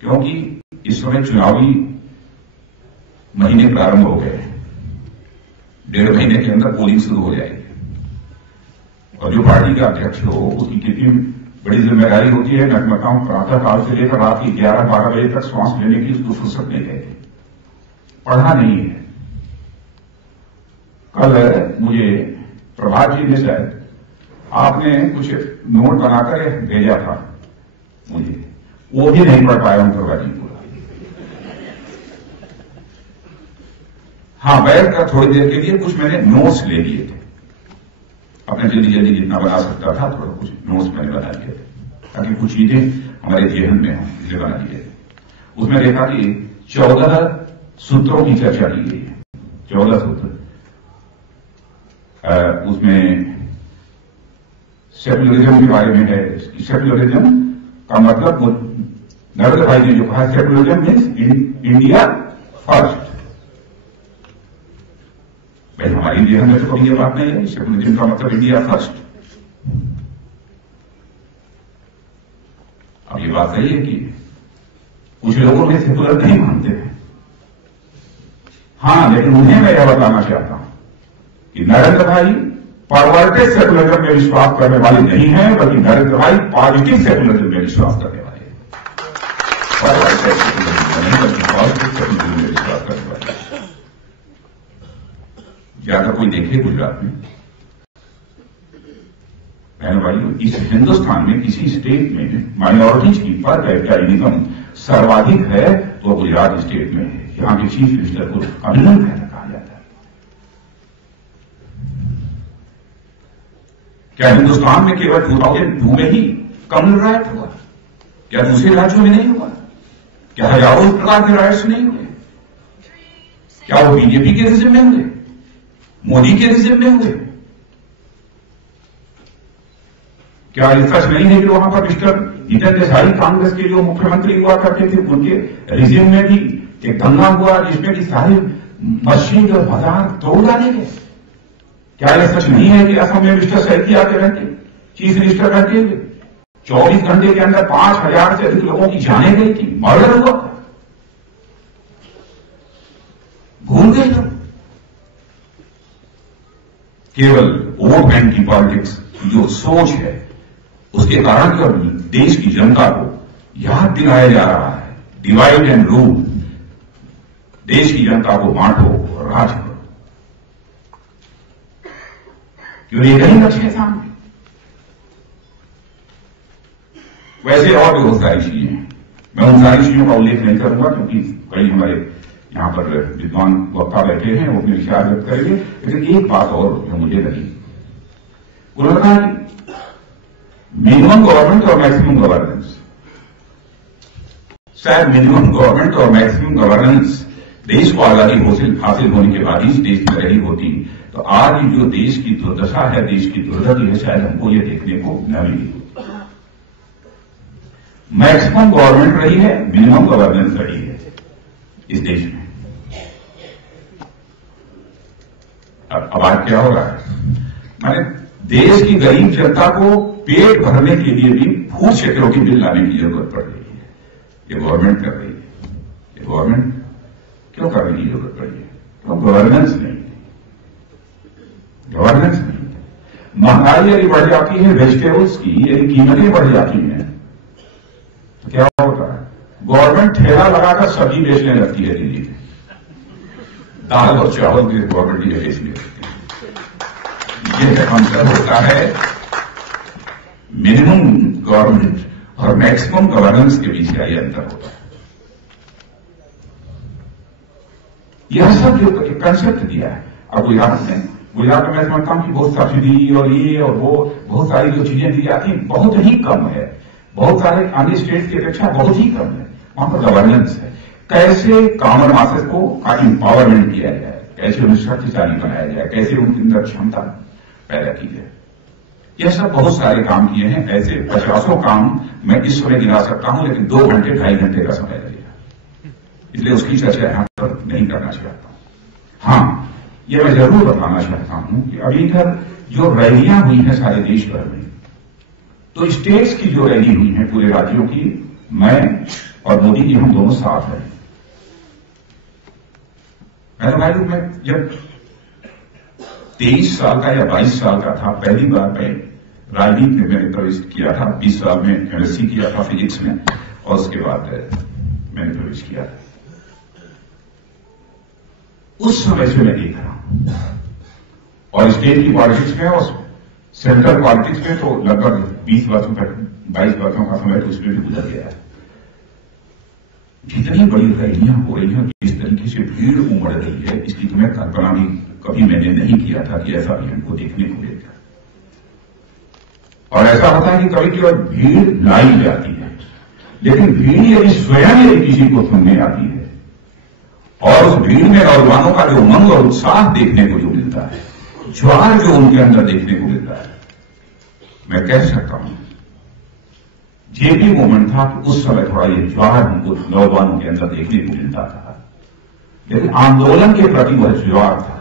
क्योंकि इस समय चुनावी महीने प्रारंभ हो गए, 1.5 महीने के अंदर पोलिंग शुरू हो जाएगी और जो पार्टी का अध्यक्ष हो उसकी कितनी बड़ी जिम्मेदारी होती है। नटमताओं प्रातः काल से लेकर रात की 11-12 बजे तक श्वास लेने की उसको फुर्सत नहीं रहती, पढ़ना नहीं है। कल मुझे प्रभात जी ने शायद आपने कुछ नोट बनाकर भेजा था मुझे, वो भी नहीं पढ़ पाया हूं प्रभात जी को। हाँ, बैठकर थोड़ी देर के लिए कुछ मैंने नोट्स ले लिए थे, अपने जल्दी जल्दी जितना बना सकता था थोड़ा कुछ नोट्स मैंने बना लिए थे ताकि कुछ चीजें हमारे जेहन में हों, इसलिए बना लिए थे। उसमें देखा कि 14 सूत्रों की चर्चा की गई है, 14 सूत्र। उसमें सेकुलरिज्म के बारे में है। सेकुलरिज्म का मतलब नरेंद्र भाई ने जो कहा, सेकुलरिज्म मीन्स इंडिया फर्स्ट। भाई हमारी इंडिया में तो कभी यह बात नहीं है, सेकुलरिज्म का मतलब इंडिया फर्स्ट। अब ये बात सही है कि कुछ लोगों में सेकुलर नहीं मानते हैं, हाँ, लेकिन उन्हें मैं यह बताना चाहता हूं कि नरेंद्र भाई परवर्टेड सेकुलरिज्म में विश्वास करने वाले नहीं हैं, बल्कि नरेंद्र भाई पॉजिटिव सेकुलरिज्म में विश्वास करने वाले हैं। परवर्टेड सेकुलरिज्म नहीं, बल्कि पॉजिटिव सेकुलरिज्म में विश्वास करने वाले हैं। ज्यादा कोई देखे गुजरात में, बहन भाइयों, इस हिंदुस्तान में किसी स्टेट में माइनॉरिटीज की पर कैपिटा इनकम सर्वाधिक है तो गुजरात स्टेट में है। यहां के चीफ मिनिस्टर को अभिनंदन कहा जाता है। क्या हिंदुस्तान में केवल 2002 में ही कमल राइट हुआ? क्या दूसरे राज्यों में नहीं हुआ? क्या हजारों प्रकार के राइट्स नहीं हुए? क्या वो बीजेपी के रिजिम में हुए, मोदी के रिजिम में हुए? क्या ये सच नहीं है कि वहां पर मिस्टर ईटन देसाई कांग्रेस के जो मुख्यमंत्री हुआ करते थे उनके रिजिम में भी एक दंगा हुआ जिसमें कि सारे मस्जिद और बाजार तोड़ डाले गए? क्या यह सच नहीं है कि असम में मिस्टर सैदी आके रहते, चीफ मिनिस्टर रहते हुए 24 घंटे के अंदर 5000 से अधिक लोगों की जाने गई थी, मर्डर हुआ था? भूल गए लोग। केवल वोट बैंक की पॉलिटिक्स जो सोच है उसके कारण कर देश की जनता को याद दिलाया जा रहा है, डिवाइड एंड रूल, देश की जनता को बांटो और राज करो, क्यों ये कहीं लक्ष्य है सामने। वैसे और भी बहुत सारी चीजें हैं, मैं उन सारी चीजों का उल्लेख नहीं करूंगा क्योंकि कई हमारे यहां पर विद्वान वक्ता बैठे हैं, वो अपने विचार व्यक्त करेंगे। लेकिन एक बात और जो मुझे लगी, उन्होंने कहा मिनिमम मिनिमम गवर्नमेंट और मैक्सिमम गवर्नेंस। शायद मिनिमम गवर्नमेंट और मैक्सिमम गवर्नेंस देश को आजादी हासिल होने के बाद इस देश में रही होती तो आज जो देश की दुर्दशा है, देश की दुर्गति है, शायद हमको ये देखने को न मिली। मैक्सिमम गवर्नमेंट रही है, मिनिमम गवर्नेंस रही है इस देश में। अब आज क्या हो रहा है, माने देश की गरीब जनता को पेट भरने के लिए भी फूड सिक्योरिटी बिल लाने की जरूरत पड़ रही है। ये गवर्नमेंट कर रही है। ये गवर्नमेंट क्यों करने की जरूरत पड़ी है? क्यों? गवर्नेंस नहीं, गवर्नेंस नहीं। महंगाई यदि बढ़ जाती है, वेजिटेबल्स की यदि कीमतें बढ़ जाती हैं तो क्या होता है? गवर्नमेंट ठेला लगाकर सब्जी बेचने लगती है दिल्ली में, दाल और चावल की गवर्नमेंट ये बेचने लगती है। ये अंतर होता है मिनिमम गवर्नमेंट और मैक्सिमम गवर्नेंस के बीच का ये अंतर होता है। यह सब जो कंसेप्ट दिया है, अब गुजरात में मैं समझता हूं कि बहुत सब्सिडी और ये और वो बहुत सारी जो चीजें दी जाती हैं बहुत ही कम है, बहुत सारे अन्य स्टेट की अपेक्षा बहुत ही कम है। वहां पर गवर्नेंस है, कैसे कॉमन मासेस को एम्पावरमेंट किया जाए, कैसे उन्हें शक्तिशाली बनाया जाए, कैसे उनके अंदर क्षमता पैदा की जाए। यह सब बहुत सारे काम किए हैं, ऐसे 50 काम मैं इस समय गिना सकता हूं, लेकिन 2 घंटे 2.5 घंटे का समय लगेगा, इसलिए उसकी चर्चा यहां पर नहीं करना चाहता हूं। हाँ, यह मैं जरूर बताना चाहता हूं कि अभी तक जो रैलियां हुई हैं सारे देश भर में, तो स्टेट्स की जो रैली हुई है पूरे राज्यों की, मैं और मोदी जी हम दोनों साथ हैं। मैं जब 23 साल का या 22 साल का था, पहली बार मैं राजनीति में मैंने प्रवेश किया था। 20 साल में एमएससी किया था फिजिक्स में, और उसके बाद मैंने प्रवेश किया था। उस समय से मैं देख रहा हूं, और स्टेट की पॉलिटिक्स में और सेंट्रल पॉलिटिक्स में तो लगभग 20 वर्षों तक 22 वर्षों का समय तो उसमें भी गुजर गया है। जितनी बड़ी रैलियां हो रही हैं, जिस तरीके से भीड़ उमड़ रही है, इसकी तो मैं कल्पना भी कभी मैंने नहीं किया था कि ऐसा भी हमको देखने को मिलेगा। और ऐसा होता है कि कभी केवल भीड़ लाई जाती है, लेकिन भीड़ यदि स्वयं यदि किसी को सुनने आती है और उस भीड़ में नौजवानों का जो उमंग और उत्साह देखने को जो मिलता है, ज्वार जो उनके अंदर देखने को मिलता है, मैं कह सकता हूं ये भी मोमेंट था कि उस समय थोड़ा ये ज्वार हमको नौजवानों के अंदर देखने को मिलता था, लेकिन आंदोलन के प्रति वह ज्वार था।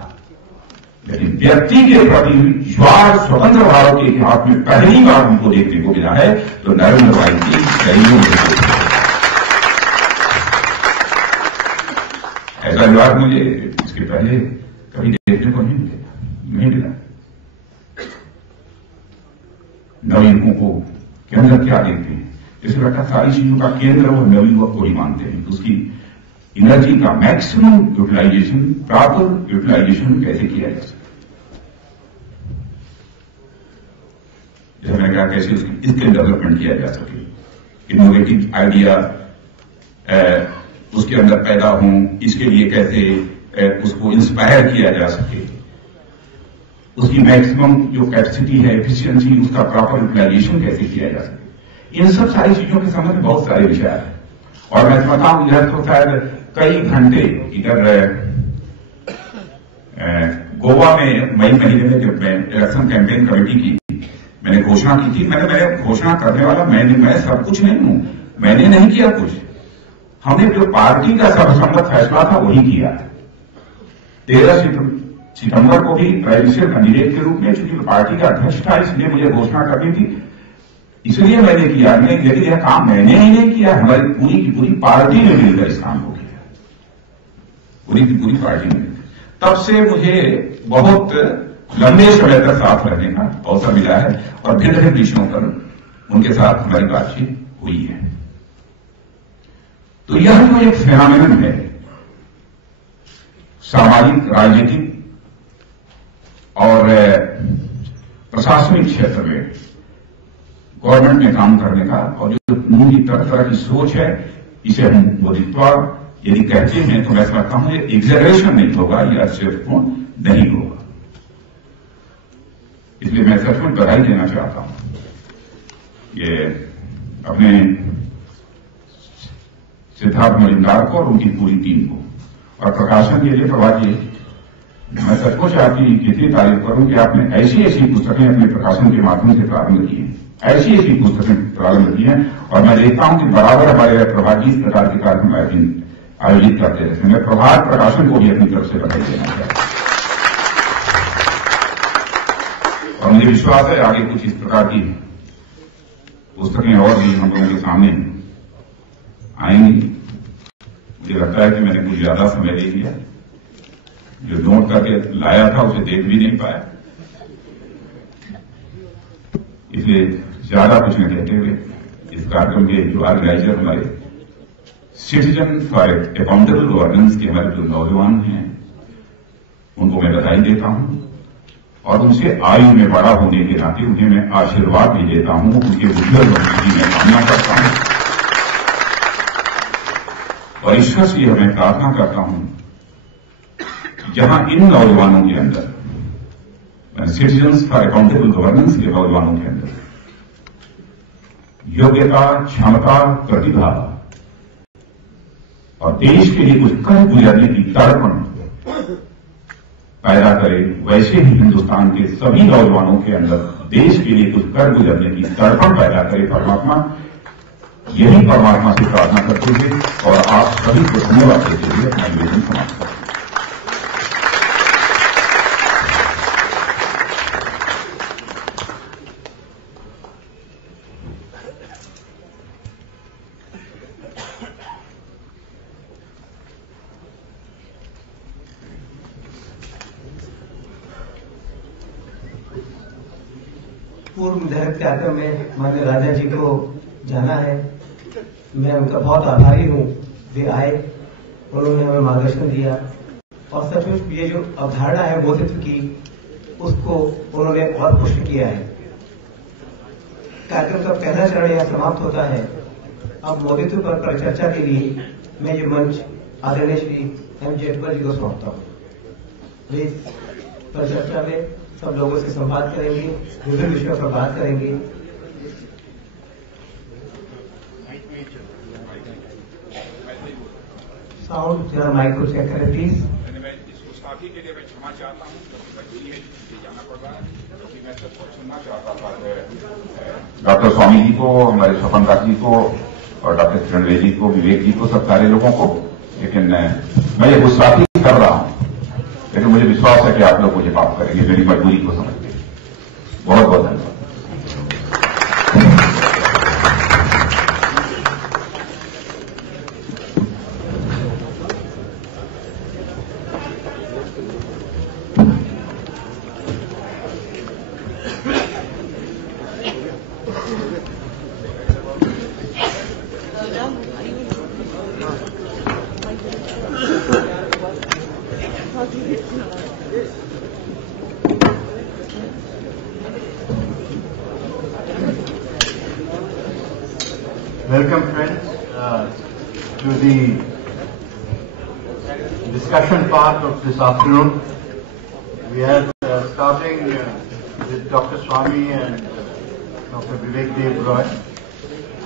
लेकिन व्यक्ति के प्रति ज्वार स्वतंत्र भारत के इतिहास में पहली बार हमको देखने को मिला है तो नरेंद्र भाई की रैलियों में। ऐसा ज्वार मुझे इसके पहले कभी देखने को नहीं मिला। नवयुवकों को के अंदर क्या देखते हैं, जैसे लगता सारी चीजों का केंद्र वो नवयुवक को ही मानते हैं। तो उसकी एनर्जी का मैक्सिमम यूटिलाइजेशन, प्रॉपर यूटिलाइजेशन कैसे किया जा सकता, जैसे मैंने कहा कैसे उसकी स्किल डेवलपमेंट किया जा सके, इनोवेटिव आइडिया उसके अंदर पैदा हों, इसके लिए कैसे उसको इंस्पायर किया जा सके, उसकी मैक्सिमम जो कैपेसिटी है, एफिशिएंसी, उसका प्रॉपर यूटिलाइजेशन कैसे किया जा सके। इन सब सारी चीजों के संबंध में बहुत सारे विचार हैं, और मैं समझता हूं इधर तो शायद कई घंटे इधर गोवा में मई महीने में जब मैं इलेक्शन कैंपेन कमेटी की मैंने घोषणा की थी, मैंने घोषणा करने वाला मैं सब कुछ नहीं हूं, मैंने नहीं किया कुछ, हमने जो पार्टी का सर्वसम्मत फैसला था वही किया। 13 सितंबर को भी प्रेसिडेंशियल कैंडिडेट के रूप में, चूंकि पार्टी का अध्यक्ष था इसलिए मुझे घोषणा करनी थी, इसलिए मैंने किया। लेकिन यह काम मैंने ही नहीं किया, हमारी पूरी की पूरी पार्टी ने मिलकर इस काम को किया, पूरी की पूरी पार्टी ने। तब से मुझे बहुत लंबे समय तक साथ रहने का अवसर मिला है और भिन्न भिन्न विषयों पर उनके साथ हमारी बातचीत हुई है। तो यह जो एक फेनोमेनन है सामाजिक, राजनीतिक और प्रशासनिक क्षेत्र में गवर्नमेंट में काम करने का, और जो उनकी तरह तरह की सोच है, इसे हम मोदित्वा यदि कहते हैं तो मैं समझता हूं ये एग्जैजरेशन नहीं होगा, यह आश्चर्यपूर्ण नहीं होगा। इसलिए मैं सच में बधाई देना चाहता हूं ये अपने सिद्धार्थ मलिंगार को और उनकी पूरी टीम को, और प्रकाशन के लिए प्रभा जी मैं सचमुच आपकी इतनी तारीफ करूं कि आपने ऐसी ऐसी पुस्तकें अपने प्रकाशन के माध्यम से प्रारंभ की हैं, ऐसी ऐसी पुस्तकें प्रारंभ की हैं, और मैं देखता हूं कि बराबर हमारे प्रभा जी इस प्रकार के कार्यक्रम आयोजित करते रहते हैं। मैं प्रभात प्रकाशन को भी अपनी तरफ से बधाई देना चाहता हूं और मुझे विश्वास है आगे कुछ इस प्रकार की पुस्तकें और भी हम लोगों के सामने आएंगी। मुझे लगता है कि मैंने कुछ ज्यादा समय ले लिया, जो नोट करके लाया था उसे देख भी नहीं पाया, इसलिए ज्यादा कुछ नहीं कहते हुए इस कार्यक्रम के जो ऑर्गेनाइजर हमारे सिटीजन फॉर अकाउंटेबल गवर्नेंस के हमारे जो नौजवान हैं उनको मैं बधाई देता हूं और उनसे आयु में बड़ा होने के नाते उन्हें मैं आशीर्वाद भी देता हूं, उनके उज्जवल भविष्य की मैं कामना करता हूं और ईश्वर से मैं प्रार्थना करता हूं जहां इन नौजवानों के अंदर सिटीजन्स फॉर अकाउंटेबल गवर्नेंस के नौजवानों के अंदर योग्यता, क्षमता, प्रतिभा और देश के लिए कुछ कर गुजरने की तड़पण पैदा करे, वैसे ही हिंदुस्तान के सभी नौजवानों के अंदर देश के लिए कुछ कर गुजरने की तड़पण पैदा करे परमात्मा। यही परमात्मा से प्रार्थना करते हुए और आप सभी को धन्यवाद देते हुए अपना निवेदन समाप्त करते हैं। पूर्व विधायक कार्यक्रम में माननीय राजा जी को जाना है, मैं उनका बहुत आभारी हूं। वे आए, उन्होंने हमें मार्गदर्शन दिया और सचमुच ये जो अवधारणा है मोदित्व की, उसको उन्होंने और पुष्ट किया है। कार्यक्रम का पहला चरण यहां समाप्त होता है। अब मोदित्व पर परिचर्चा के लिए मैं ये मंच आदरणीय श्री एम जेठमल जी को सौंपता हूं। वे परिचर्चा में सब लोगों से संवाद करेंगे, विभिन्न विषयों पर बात करेंगे। साउंड जरा माइक को चेक करें प्लीज। मैं इस गुस्ताखी के लिए मैं क्षमा चाहता हूँ, मजबूरी है इसलिए जाना पड़ रहा है, क्योंकि मैं सबको सुनना चाहता था डॉक्टर स्वामी जी को, हमारे स्वपन दास जी को और डॉक्टर किरण जी को, विवेक जी को, सब सारे लोगों को, लेकिन मैं ये गुस्ताखी कर रहा हूं, लेकिन मुझे विश्वास है कि आप लोग मुझे माफ करेंगे, मेरी मजबूरी को समझते। बहुत बहुत धन्यवाद। Welcome friends to the discussion part of this afternoon. We are starting with Dr. Swami and Dr. Vivek Dev Roy.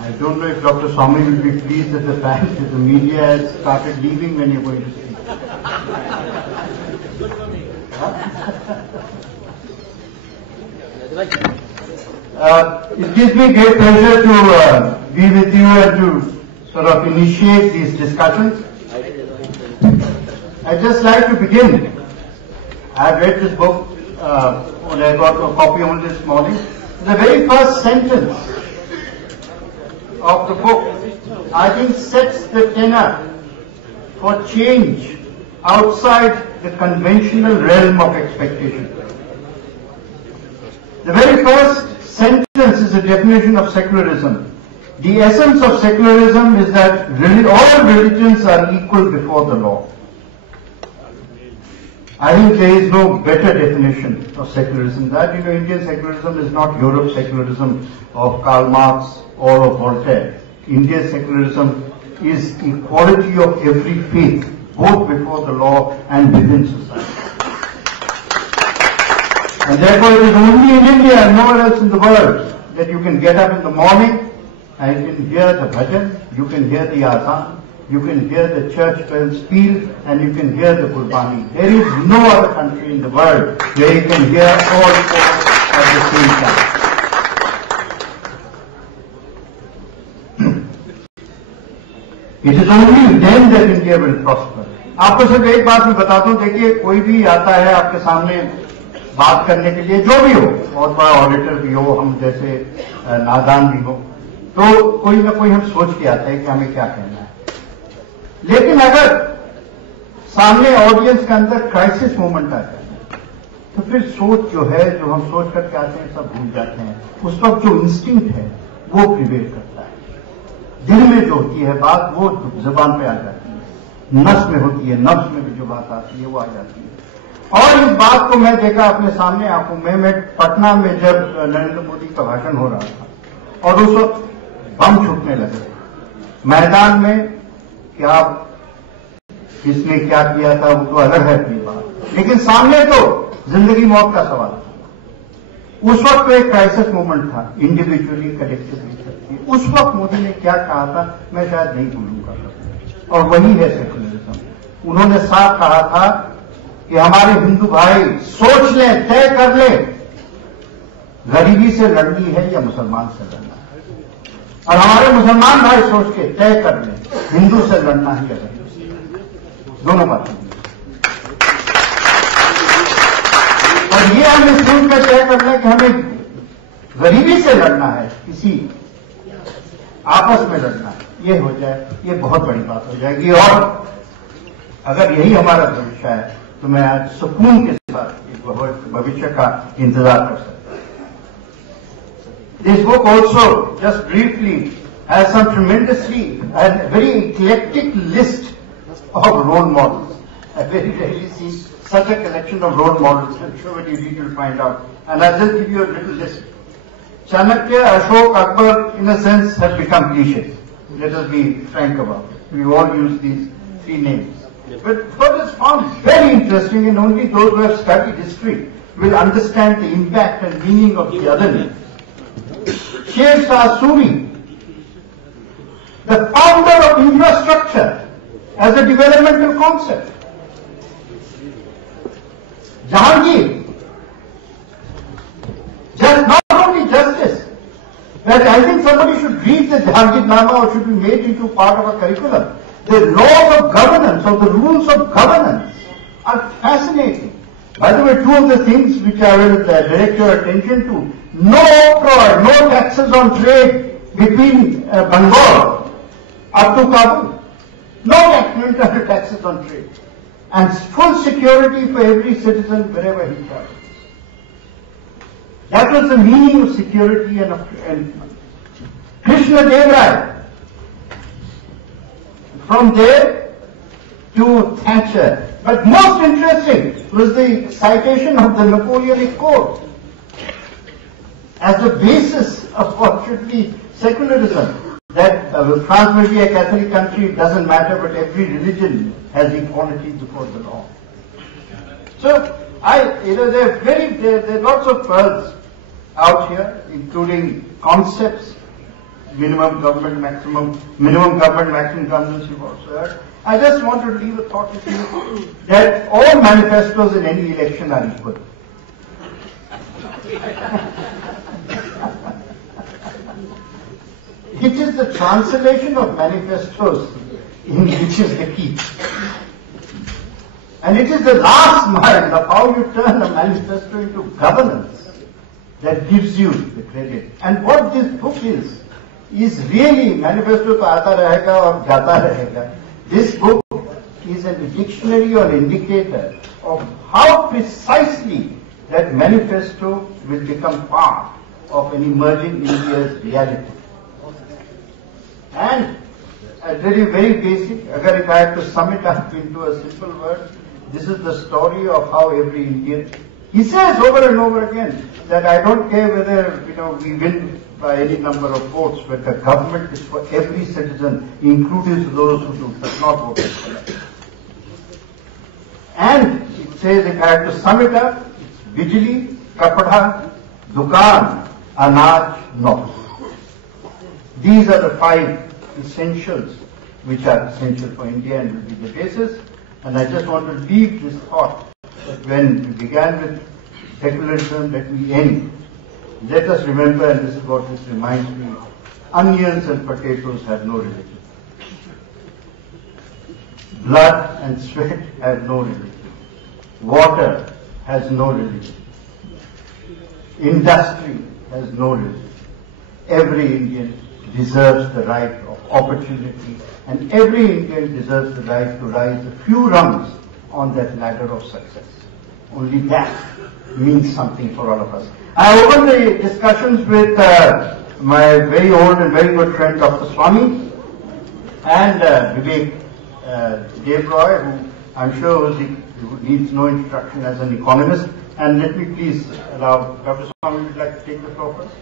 I don't know if Dr. Swami will be pleased at the fact that the media has started leaving when you're going to speak. It gives me great pleasure to be with you and to sort of initiate these discussions. I'd just like to begin. I've read this book and I got a copy only this morning. The very first sentence of the book, I think, sets the tenor for change outside the conventional realm of expectation. The very first sentence is a definition of secularism. The essence of secularism is that all religions are equal before the law. I think there is no better definition of secularism. That, Indian secularism is not Europe's secularism of Karl Marx or of Voltaire. India's secularism is equality of every faith, both before the law and within society. And therefore it is only in India and nowhere else in the world that you can get up in the morning and you can hear the bhajan, you can hear the azan, you can hear the church bells peal, and you can hear the Qurbani. There is no other country in the world where you can hear all four at the same time. It is only then that India will prosper. आपको सिर्फ एक बात मैं बताता हूँ, देखिए कोई भी आता है आपके सामने बात करने के लिए, जो भी हो, बहुत बड़ा ऑडिटर भी हो, हम जैसे नादान भी हो, तो कोई ना कोई हम सोच के आता है कि हमें क्या कहना है। लेकिन अगर सामने ऑडियंस के अंदर क्राइसिस मोमेंट आ जाए तो फिर सोच जो है, जो हम सोच करके आते हैं, सब भूल जाते हैं। उस वक्त जो इंस्टिंक्ट है वो प्रिवेल करता है। दिल में जो होती है बात वो जुबान पे आ जाती है, नस में होती है, नफ्स में भी जो बात आती है वो आ जाती है। और इस बात को मैं देखा अपने सामने आंखों में। मैं पटना में जब नरेंद्र मोदी का भाषण हो रहा था और उस वक्त बम छूटने लगे मैदान में, क्या किसने क्या किया था वो तो अलग है अपनी बात, लेकिन सामने तो जिंदगी मौत का सवाल था। उस वक्त तो एक क्राइसिस मोमेंट था, इंडिविजुअली कलेक्टिवली। उस वक्त मोदी ने क्या कहा था मैं शायद नहीं भूलूंगा, और वही है सेकुलरिज्म। उन्होंने साफ कहा था कि हमारे हिंदू भाई सोच लें, तय कर लें, गरीबी से लड़नी है या मुसलमान से लड़ना है। और हमारे मुसलमान भाई सोच के तय कर लें, हिंदू से लड़ना है या गरीबी से, दोनों बातें। और ये हमें सोच कर तय कर लें कि हमें गरीबी से लड़ना है, किसी आपस में लड़ना है, ये हो जाए, ये बहुत बड़ी बात हो जाएगी। और अगर यही हमारा भविष्य है तो मैं आज सुकून के साथ भविष्य का इंतजार कर सकता हूं। This book also, just briefly, has some tremendously and very eclectic list of role models. I very rarely see such a collection of role models. I'm sure when you read you'll find out. And I'll just give you a little list. Chanakya, Ashok, Akbar, in a sense, have become cliches. Let us be frank about it. We all use these three names. But what is found very interesting, and only those who have studied history will understand the impact and meaning of the other names. Sher Shah Suri, the founder of infrastructure as a developmental concept. Jahangir, just not only justice, but I think somebody should read the Jahangir Nama or should be made into part of a curriculum. The laws of governance, or the rules of governance, are fascinating. By the way, two of the things which I will direct your attention to: no octroi, no taxes on trade between Bengal up to Kabul, no taxes on trade, and full security for every citizen wherever he travels. That was the meaning of security and Krishna Dev Raya. From there to Thatcher. But most interesting was the citation of the Napoleonic Code as the basis of what should be secularism. That France will be a Catholic country, it doesn't matter, but every religion has equality before the law. So, there are lots of pearls out here, including concepts. Minimum government, maximum governance you've also heard. I just want to leave a thought with you that all manifestos in any election are equal. It is the translation of manifestos in which is the key. And it is the last mile of how you turn a manifesto into governance that gives you the credit. And what this book is really, manifesto तो आता रहेगा और जाता रहेगा. This book is a dictionary or indicator of how precisely that manifesto will become part of an emerging India's reality. And I tell you very basic, if I have to sum it up into a simple word, this is the story of how every Indian, he says over and over again that I don't care whether we win by any number of votes, but the government is for every citizen, including those who do not vote for it. And it says, if I have to sum it up, it's Bijli, Kapada, Dukan, anaj, no. These are the 5 essentials which are essential for India and will be the basis. And I just want to leave this thought that when we began with secularism, let me end. Let us remember, and this is what this reminds me, onions and potatoes have no religion. Blood and sweat have no religion. Water has no religion. Industry has no religion. Every Indian deserves the right of opportunity, and every Indian deserves the right to rise a few rungs on that ladder of success. Only that means something for all of us. I opened the discussions with my very old and very good friend Dr. Swami and Vivek Devroy, who I'm sure needs no introduction as an economist. And let me please allow Dr. Swami would like to take the floor first.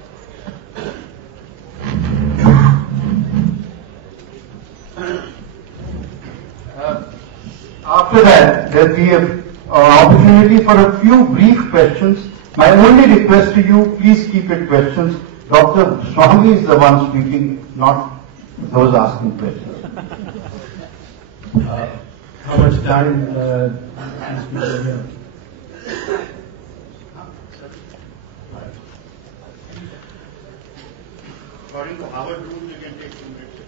After that, there will be an opportunity for a few brief questions. My only request to you, please keep it questions. Dr. Swami is the one speaking, not those asking questions. How much time is people here? According to Harvard rules, you can take 2 minutes.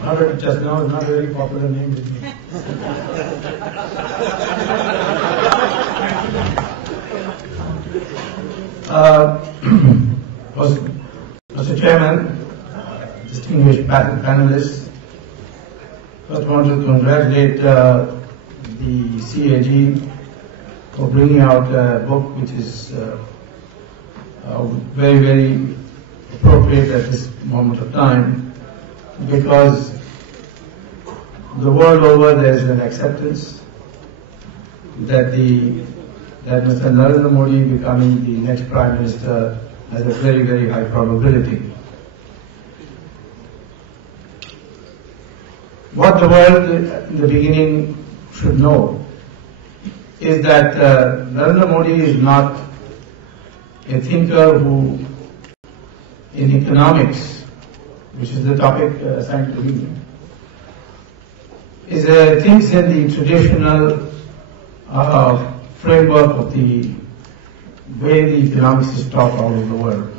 Harvard just now is not a very popular name with me. Mr. Chairman, distinguished panelists, first I want to congratulate the CAG for bringing out a book which is very, very appropriate at this moment of time, because the world over there is an acceptance that Mr. Narendra Modi becoming the next Prime Minister has a very, very high probability. What the world in the beginning should know is that Narendra Modi is not a thinker who, in economics, which is the topic assigned to me, thinks in the traditional framework of the way the economics is taught all over the world.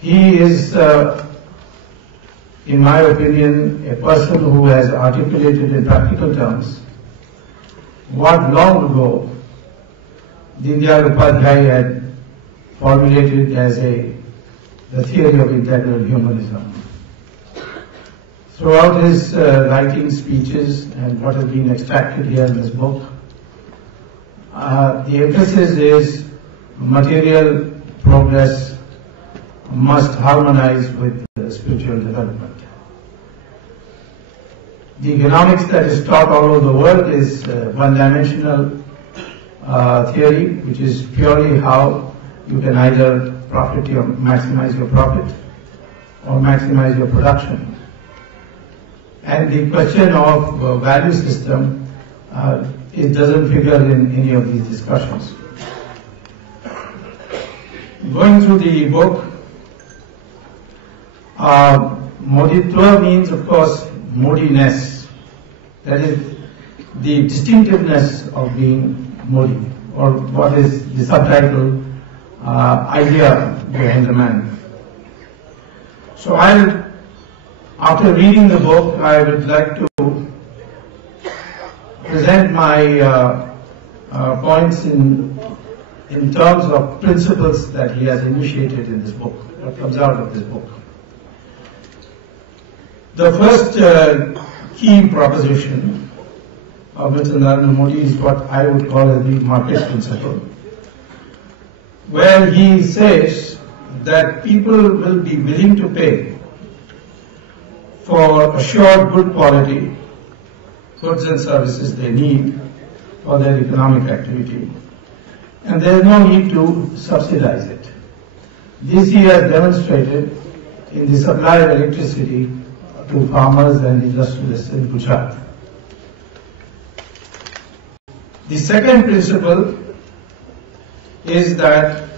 He is, in my opinion, a person who has articulated in practical terms what long ago Dindayal Upadhyay had formulated as the theory of integral humanism. Throughout his writing, speeches, and what has been extracted here in this book, the emphasis is material progress must harmonize with spiritual development. The economics that is taught all over the world is one-dimensional theory, which is purely how you can either profit or maximize your profit or maximize your production. And the question of value system, it doesn't figure in any of these discussions. Going through the book, Moditva means, of course, Modiness. That is the distinctiveness of being Modi, or what is the subtitle idea behind the man. So after reading the book, I would like to present my points in terms of principles that he has initiated in this book, what comes out of this book. The first key proposition of Mr. Narendra Modi is what I would call as the market principle, where he says that people will be willing to pay for assured good quality goods and services they need for their economic activity, and there is no need to subsidize it. This he has demonstrated in the supply of electricity to farmers and industrialists in Gujarat. The second principle is that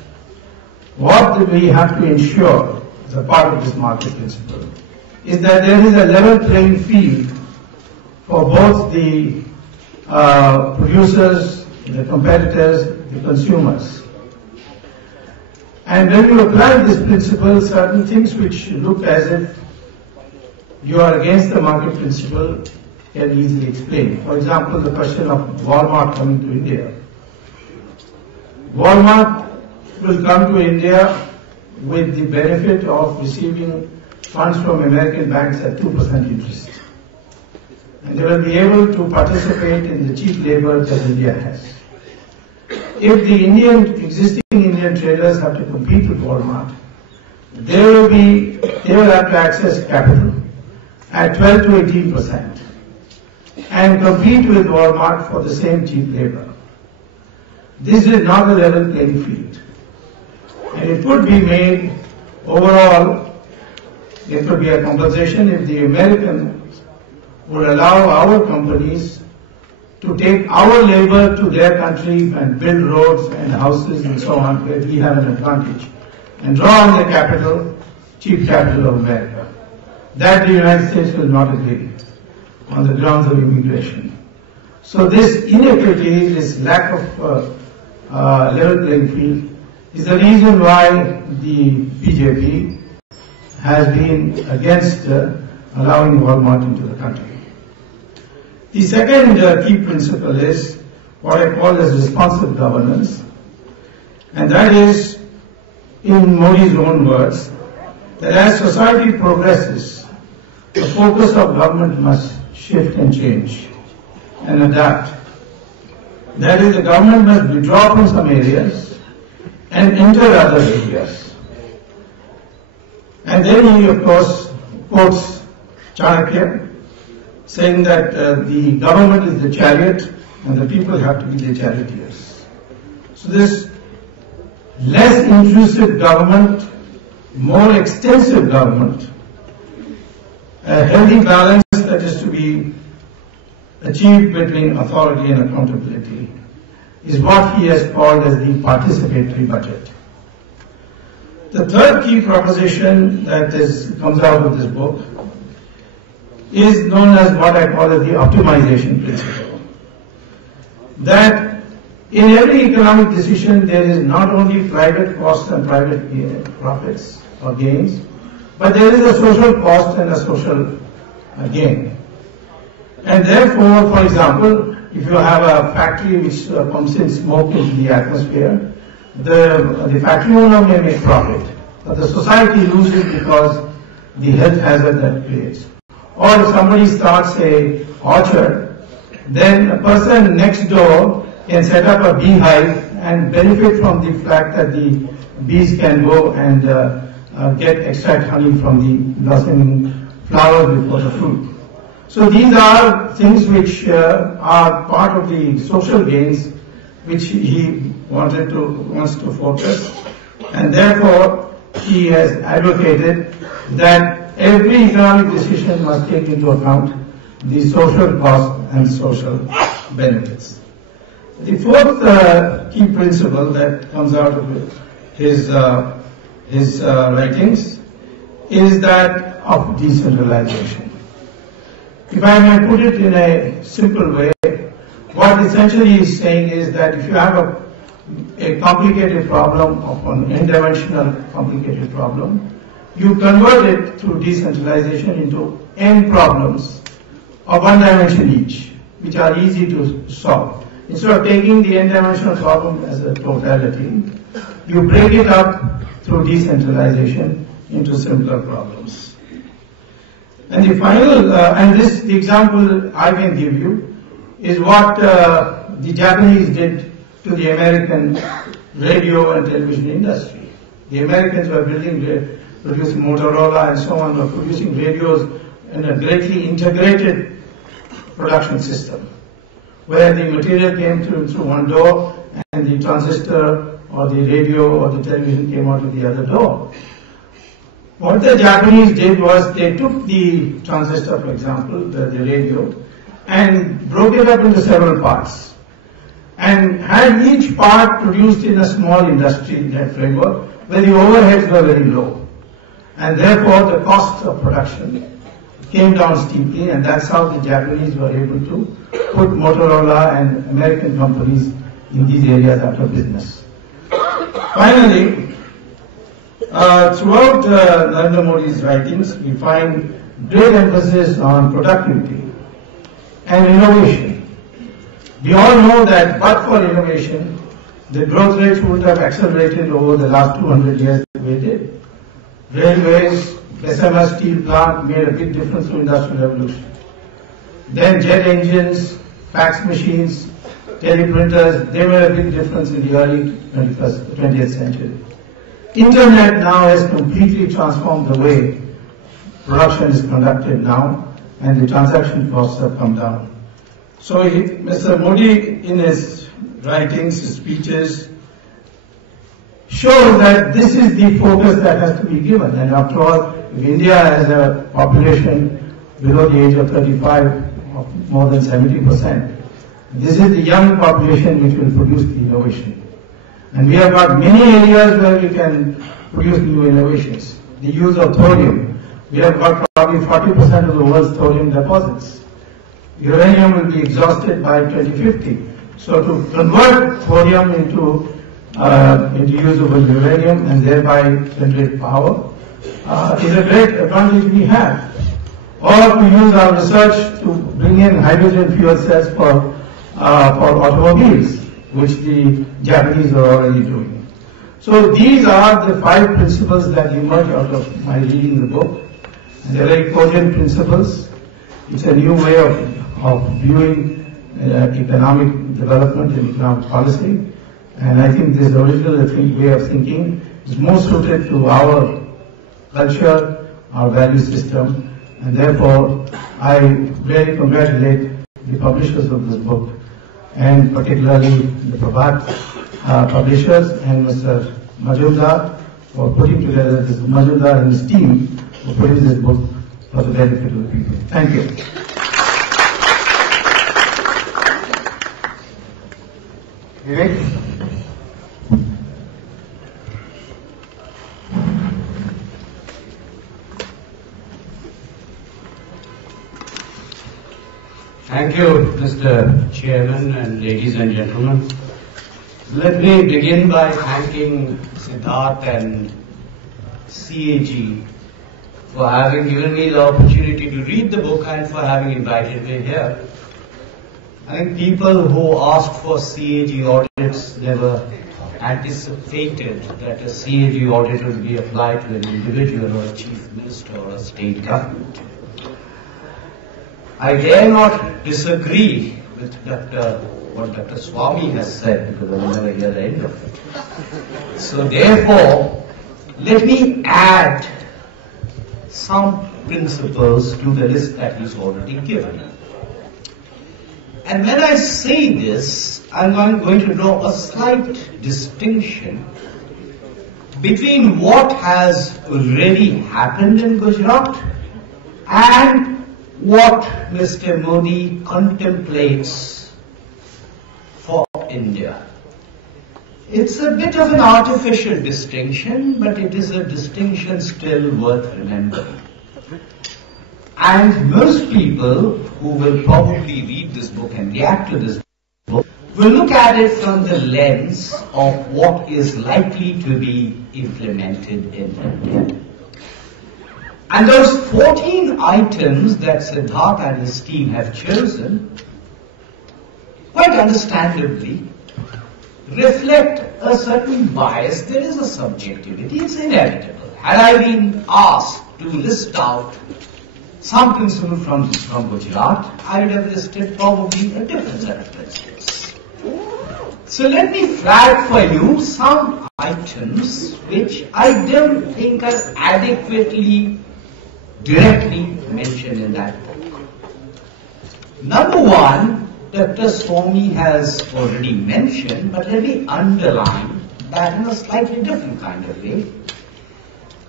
what we have to ensure as a part of this market principle is that there is a level playing field for both the producers, the competitors, the consumers. And when you apply this principle, certain things which look as if you are against the market principle can easily explain. For example, the question of Walmart coming to India. Walmart will come to India with the benefit of receiving funds from American banks at 2% interest. And they will be able to participate in the cheap labor that India has. If the existing Indian traders have to compete with Walmart, they will have to access capital at 12 to 18% and compete with Walmart for the same cheap labor. This is not a level playing field. And it could be made overall, there could be a compensation if the Americans would allow our companies to take our labor to their country and build roads and houses and so on, where we have an advantage, and draw on the capital, cheap capital of America. That the United States will not agree on the grounds of immigration. So this inequity, this lack of level playing field, is the reason why the BJP has been against allowing Walmart into the country. The second key principle is what I call as responsive governance, and that is, in Modi's own words, that as society progresses, the focus of government must shift and change and adapt. That is, the government must withdraw from some areas and enter other areas. And then he, of course, quotes Chanakya, saying that the government is the chariot and the people have to be the charioteers. So this less intrusive government, more extensive government, a healthy balance that is to be achieved between authority and accountability, is what he has called as the participatory budget. The third key proposition that comes out of this book is known as what I call as the optimization principle. That in every economic decision there is not only private costs and private profits or gains, but there is a social cost and a social gain. And therefore, for example, if you have a factory which pumps in smoke into the atmosphere, the factory owner may make profit, but the society loses because the health hazard that it creates. Or if somebody starts a orchard, then a person next door can set up a beehive and benefit from the fact that the bees can go and extract honey from the blossoming flowers before the fruit. So these are things which are part of the social gains which he wants to focus, and therefore he has advocated that every economic decision must take into account the social cost and social benefits. The fourth key principle that comes out of his writings is that of decentralization. If I may put it in a simple way, what essentially he's saying is that if you have a complicated problem, of an n-dimensional complicated problem, you convert it through decentralization into n problems of one dimension each, which are easy to solve. Instead of taking the n-dimensional problem as a totality, you break it up through decentralization into simpler problems. And the final, the example I can give you is what the Japanese did to the American radio and television industry. The Americans were producing Motorola and so on, were producing radios in a greatly integrated production system, where the material came through one door and the transistor or the radio or the television came out of the other door. What the Japanese did was they took the transistor, for example, the radio, and broke it up into several parts. and had each part produced in a small industry in that framework where the overheads were very low. And therefore the cost of production came down steeply, and that's how the Japanese were able to put Motorola and American companies in these areas out of business. Finally, throughout Narendra Modi's writings, we find great emphasis on productivity and innovation. We all know that but for innovation, the growth rates would have accelerated over the last 200 years the way it did. Railways, SMS steel plant made a big difference to industrial revolution. Then jet engines, fax machines, teleprinters, they made a big difference in the early 20th century. Internet now has completely transformed the way production is conducted now, and the transaction costs have come down. So Mr. Modi, in his writings, his speeches, shows that this is the focus that has to be given. And after all, if India has a population below the age of 35 of more than 70%, this is the young population which will produce the innovation. And we have got many areas where we can produce new innovations. The use of thorium. We have got probably 40% of the world's thorium deposits. Uranium will be exhausted by 2050. So to convert thorium into usable uranium and thereby generate power is a great advantage we have. Or to use our research to bring in hydrogen fuel cells for automobiles, which the Japanese are already doing. So these are the 5 principles that emerge out of my reading the book. And they're very cogent principles. It's a new way of viewing economic development and economic policy. And I think this original way of thinking is more suited to our culture, our value system, and therefore I very congratulate the publishers of this book, and particularly the Prabhat publishers and Mr. Majumdar for putting together this, Majumdar and his team for putting this book for the benefit of the people. Thank you. Vivek? Thank you, Mr. Chairman and ladies and gentlemen. Let me begin by thanking Siddharth and CAG for having given me the opportunity to read the book and for having invited me here. I think people who asked for CAG audits never anticipated that a CAG audit would be applied to an individual or a chief minister or a state government. I dare not disagree with what Dr. Swami has said, because I will never hear the end of it. So therefore, let me add some principles to the list that he's already given. And when I say this, I'm going to draw a slight distinction between what has already happened in Gujarat and what Mr. Modi contemplates for India. It's a bit of an artificial distinction, but it is a distinction still worth remembering. And most people who will probably read this book and react to this book will look at it from the lens of what is likely to be implemented in India. And those 14 items that Siddharth and his team have chosen, quite understandably, reflect a certain bias. There is a subjectivity, it's inevitable. Had I been asked to list out some principles from Gujarat, I would have listed probably a different set of principles. So let me flag for you some items which I don't think are adequately directly mentioned in that book. Number one, Dr. Swami has already mentioned, but let me underline that in a slightly different kind of way,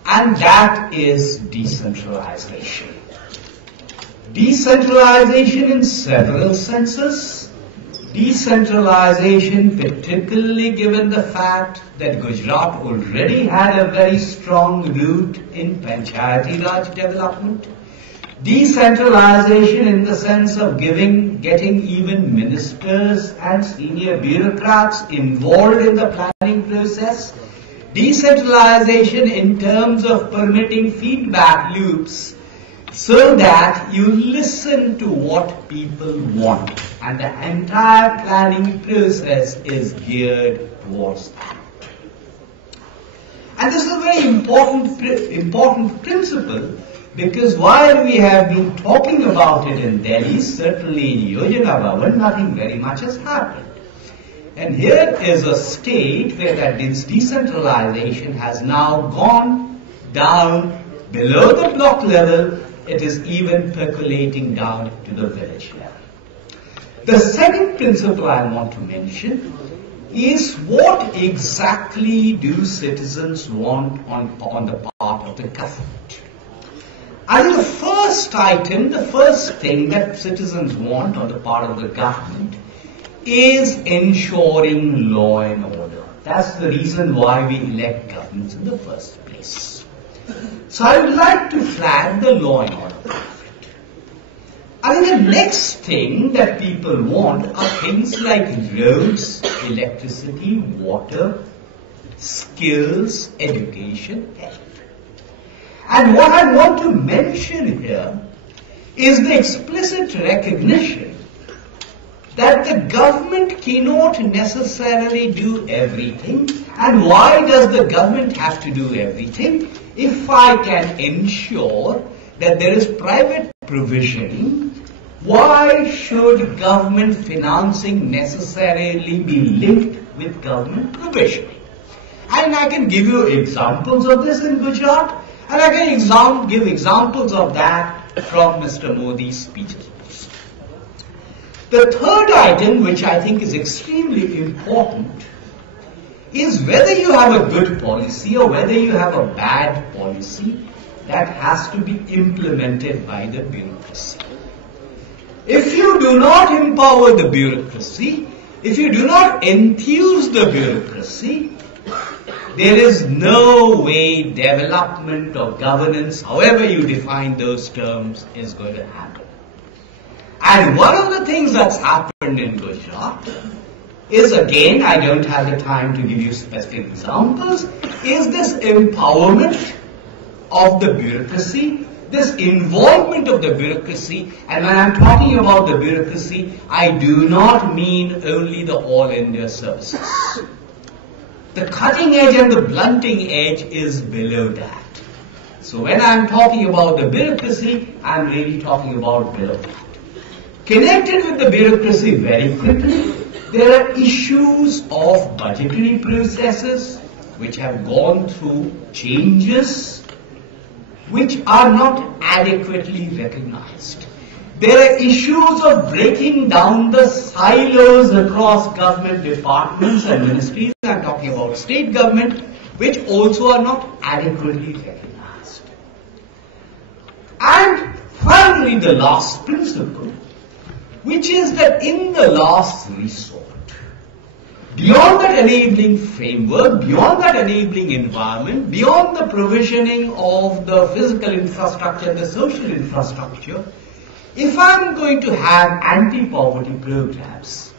and that is decentralization. Decentralization in several senses. decentralization, particularly given the fact that Gujarat already had a very strong root in Panchayati Raj development. Decentralization in the sense of getting even ministers and senior bureaucrats involved in the planning process. Decentralization in terms of permitting feedback loops so that you listen to what people want, and the entire planning process is geared towards that. And this is a very important principle, because while we have been talking about it in Delhi, certainly in Yojana Bhavan, nothing very much has happened. And here is a state where that decentralization has now gone down below the block level. It is even percolating down to the village level. The second principle I want to mention is what exactly do citizens want on the part of the government. I think the first item, the first thing that citizens want on the part of the government is ensuring law and order. That's the reason why we elect governments in the first place. So I would like to flag the law and order conflict. I think the next thing that people want are things like roads, electricity, water, skills, education, health. And what I want to mention here is the explicit recognition that the government cannot necessarily do everything. And why does the government have to do everything? If I can ensure that there is private provisioning, why should government financing necessarily be linked with government provisioning? And I can give you examples of this in Gujarat, and I can give examples of that from Mr. Modi's speeches. The third item, which I think is extremely important, is whether you have a good policy or whether you have a bad policy, that has to be implemented by the bureaucracy. If you do not empower the bureaucracy, if you do not enthuse the bureaucracy, there is no way development or governance, however you define those terms, is going to happen. And one of the things that's happened in Gujarat is, again, I don't have the time to give you specific examples, is this empowerment of the bureaucracy, this involvement of the bureaucracy. And when I'm talking about the bureaucracy, I do not mean only the All India services. The cutting edge and the blunting edge is below that. So when I'm talking about the bureaucracy, I'm really talking about below that. Connected with the bureaucracy very quickly, there are issues of budgetary processes which have gone through changes which are not adequately recognized. There are issues of breaking down the silos across government departments and ministries. I'm talking about state government, which also are not adequately recognized. And finally, the last principle, which is that in the last resort, beyond that enabling framework, beyond that enabling environment, beyond the provisioning of the physical infrastructure, the social infrastructure, if I'm going to have anti-poverty programs,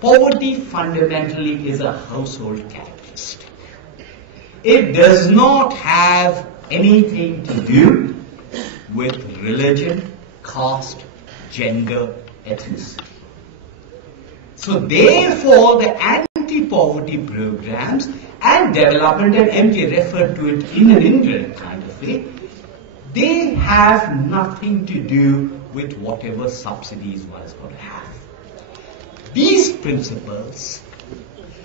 poverty fundamentally is a household characteristic. It does not have anything to do with religion, caste, gender, ethnicity. So therefore, the anti-poverty programs and development, and MJ referred to it in an indirect kind of way, they have nothing to do with whatever subsidies one is going to have. These principles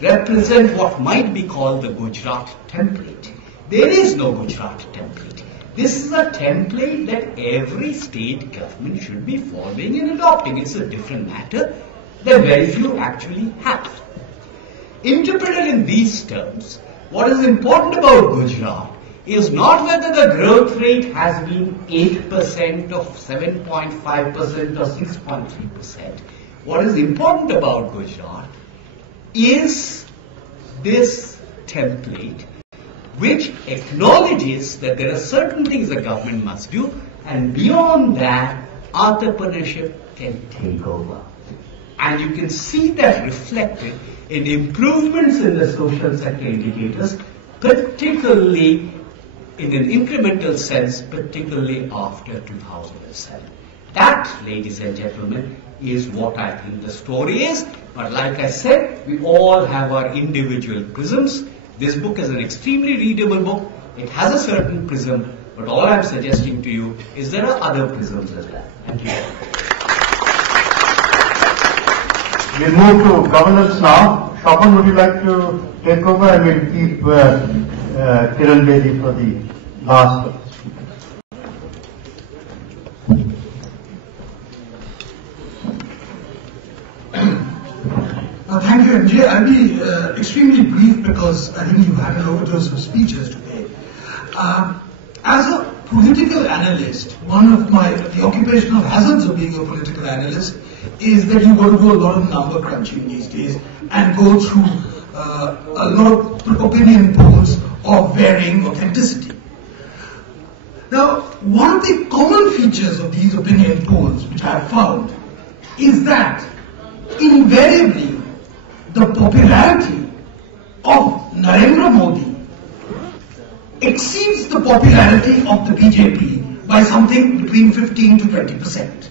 represent what might be called the Gujarat template. There is no Gujarat template. This is a template that every state government should be following and adopting. It's a different matter that very few actually have. Interpreted in these terms, what is important about Gujarat is not whether the growth rate has been 8% or 7.5% or 6.3%. what is important about Gujarat is this template which acknowledges that there are certain things the government must do, and beyond that, entrepreneurship can take over. And you can see that reflected in improvements in the social sector indicators, particularly in an incremental sense, particularly after 2007. That, ladies and gentlemen, is what I think the story is. But like I said, we all have our individual prisms. This book is an extremely readable book. It has a certain prism, but all I'm suggesting to you is there are other prisms as well. Thank you. We'll move to governance now. Shobhan, would you like to take over, and we'll keep Kiran Bedi for the last speaker. Thank you, MJ. I'll be extremely brief because I think you had an overdose of speeches today. As a political analyst, one of the occupational hazards of being a political analyst is that you got to do a lot of number crunching these days and go through a lot of opinion polls of varying authenticity. Now, one of the common features of these opinion polls, which I have found, is that invariably the popularity of Narendra Modi exceeds the popularity of the BJP by something between 15 to 20%.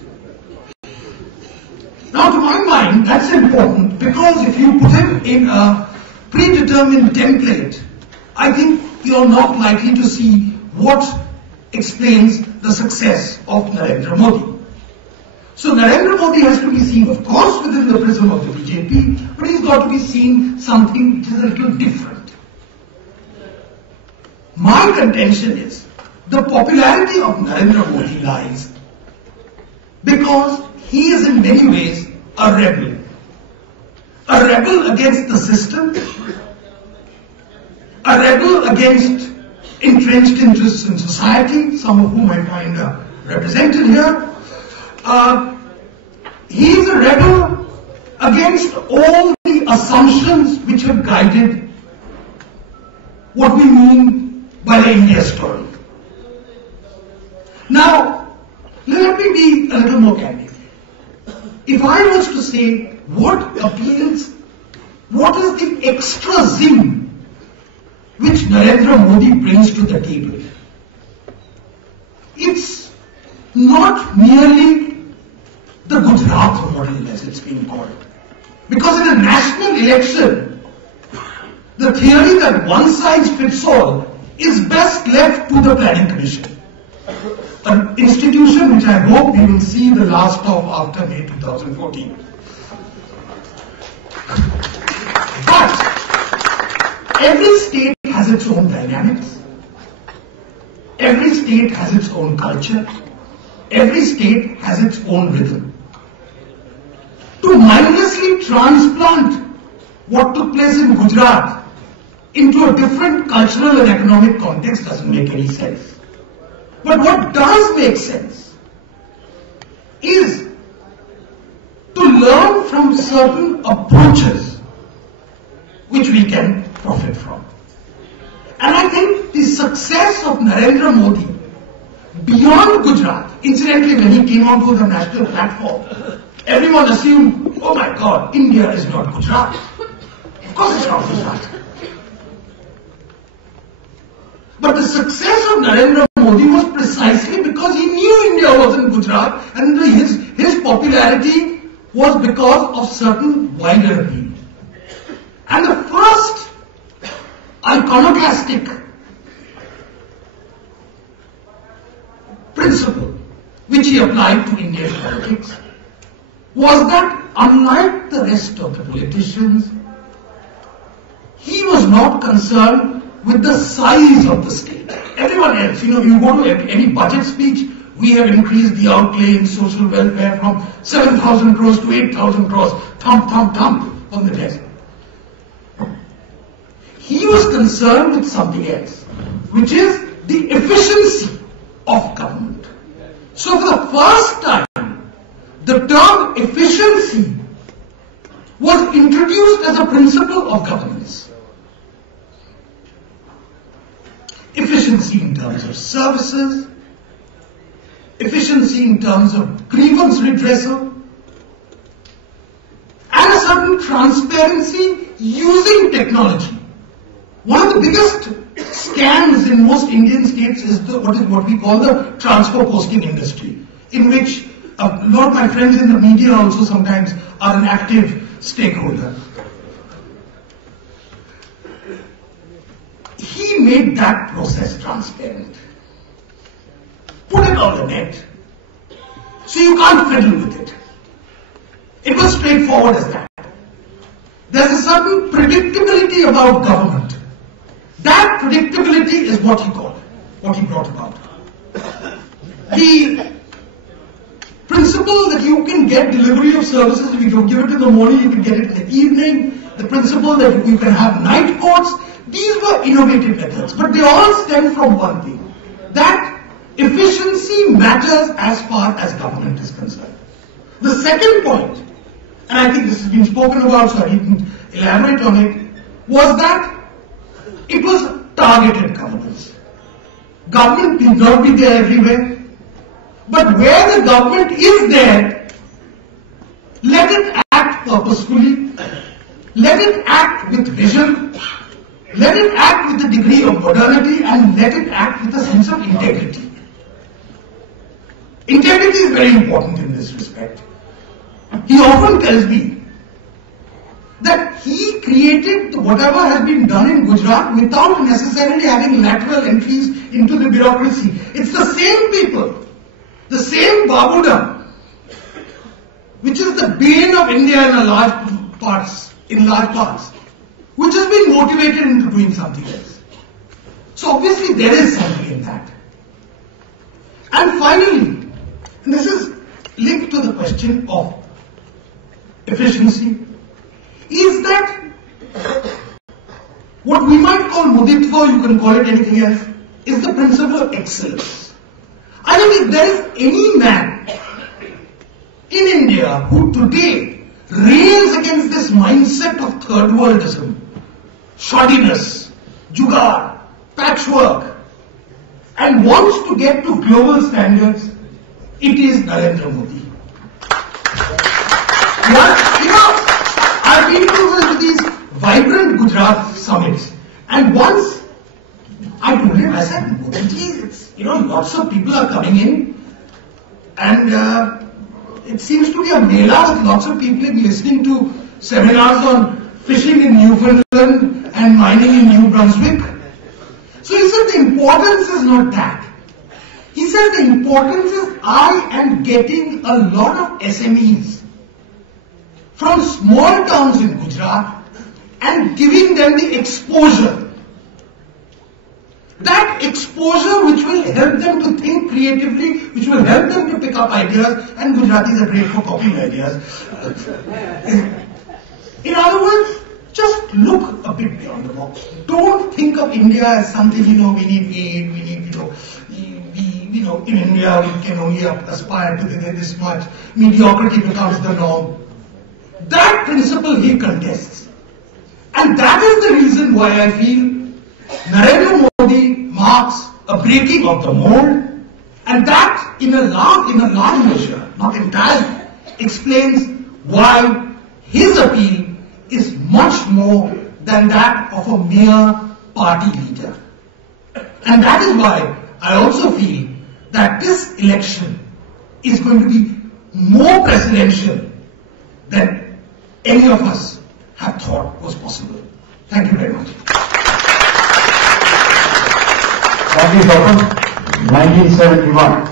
Now, to my mind, that's important because if you put him in a predetermined template, I think you're not likely to see what explains the success of Narendra Modi. So Narendra Modi has to be seen, of course, within the prism of the BJP, but he's got to be seen something which is a little different. My contention is the popularity of Narendra Modi lies because he is in many ways a rebel. A rebel against the system, a rebel against entrenched interests in society, some of whom I find are represented here. He is a rebel against all the assumptions which have guided what we mean by the India story. Now, let me be a little more candid. If I was to say what appeals, what is the extra zing which Narendra Modi brings to the table, it's not merely the Gujarat model as it's being called. Because in a national election, the theory that one size fits all is best left to the Planning Commission, an institution which I hope we will see the last of after May 2014. But every state has its own dynamics. Every state has its own culture. Every state has its own rhythm. To mindlessly transplant what took place in Gujarat into a different cultural and economic context doesn't make any sense. But what does make sense is to learn from certain approaches which we can profit from. And I think the success of Narendra Modi beyond Gujarat, incidentally when he came onto the national platform, everyone assumed, oh my God, India is not Gujarat. Of course it's not Gujarat. But the success of Narendra Modi was precisely because he knew India wasn't Gujarat, and his popularity was because of certain wider appeal. And the first iconoclastic principle which he applied to Indian politics was that unlike the rest of the politicians, he was not concerned with the size of the state. Everyone else, you go to any budget speech, we have increased the outlay in social welfare from 7,000 crores to 8,000 crores, thump, thump, thump on the desk. He was concerned with something else, which is the efficiency of government. So for the first time, the term efficiency was introduced as a principle of governance. Efficiency in terms of services, efficiency in terms of grievance redressal, and a certain transparency using technology. One of the biggest scams in most Indian states is what we call the transfer posting industry, in which a lot of my friends in the media also sometimes are an active stakeholder. He made that process transparent. Put it on the net, so you can't fiddle with it. It was straightforward as that. There's a certain predictability about government. That predictability is what he brought about. The principle that you can get delivery of services, if you don't give it in the morning, you can get it in the evening. The principle that you can have night courts, these were innovative methods, but they all stem from one thing, that efficiency matters as far as government is concerned. The second point, and I think this has been spoken about, so I didn't elaborate on it, was that it was targeted governance. Government need not be there everywhere, but where the government is there, let it act purposefully, let it act with vision, let it act with a degree of modernity, and let it act with a sense of integrity. Integrity is very important in this respect. He often tells me that he created whatever has been done in Gujarat without necessarily having lateral entries into the bureaucracy. It's the same people, the same Babudam, which is the bane of India in large parts, which has been motivated into doing something else. So obviously there is something in that. And finally, and this is linked to the question of efficiency, is that what we might call Moditva, you can call it anything else, is the principle of excellence. I think if there is any man in India who today rails against this mindset of third worldism, shoddiness, jugaad, patchwork, and wants to get to global standards, it is Narendra Modi. I've been to these vibrant Gujarat summits, and once I told him, I said, Modiji, it's, lots of people are coming in, and it seems to be a mela with lots of people listening to seminars on fishing in Newfoundland and mining in New Brunswick. So he said the importance is not that. He said the importance is I am getting a lot of SMEs from small towns in Gujarat and giving them the exposure. That exposure which will help them to think creatively, which will help them to pick up ideas, and Gujaratis are great for copying ideas. In other words, just look a bit beyond the box. Don't think of India as something, we need aid, we need, in India we can only aspire to this much. Mediocrity becomes the norm. That principle he contests. And that is the reason why I feel Narendra Modi marks a breaking of the mold, and that in a large measure, not entirely, explains why his appeal is much more than that of a mere party leader. And that is why I also feel that this election is going to be more presidential than any of us have thought was possible. Thank you very much. Thank you, Doctor. 1971.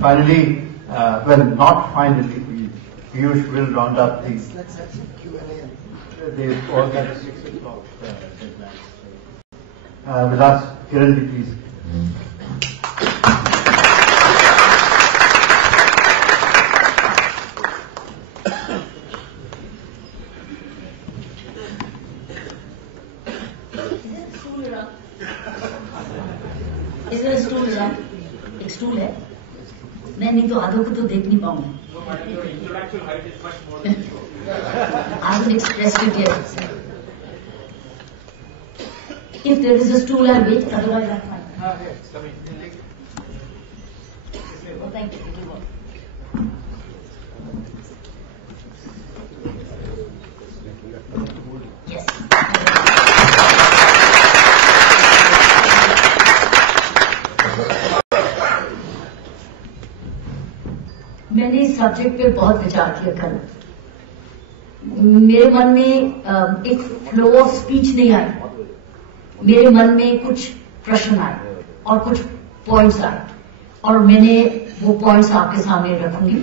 Finally, not finally, Piyush will round up things. Let's have some Q&A. They've all got 6 o'clock deadlines. We'll ask Kiran, please. Is there a stool around? Ek stool hai? मैं नहीं तो आधों को तो देख नहीं पाऊंगी. I haven't expressed it yet. If there is a stool, I'll wait. Otherwise, I'm fine. Oh, thank you. Yes. मैंने इस सब्जेक्ट पे बहुत विचार किया कल. मेरे मन में एक फ्लो ऑफ स्पीच नहीं आई. मेरे मन में कुछ प्रश्न आए और कुछ पॉइंट्स आए और मैंने वो पॉइंट्स आपके सामने रखूंगी.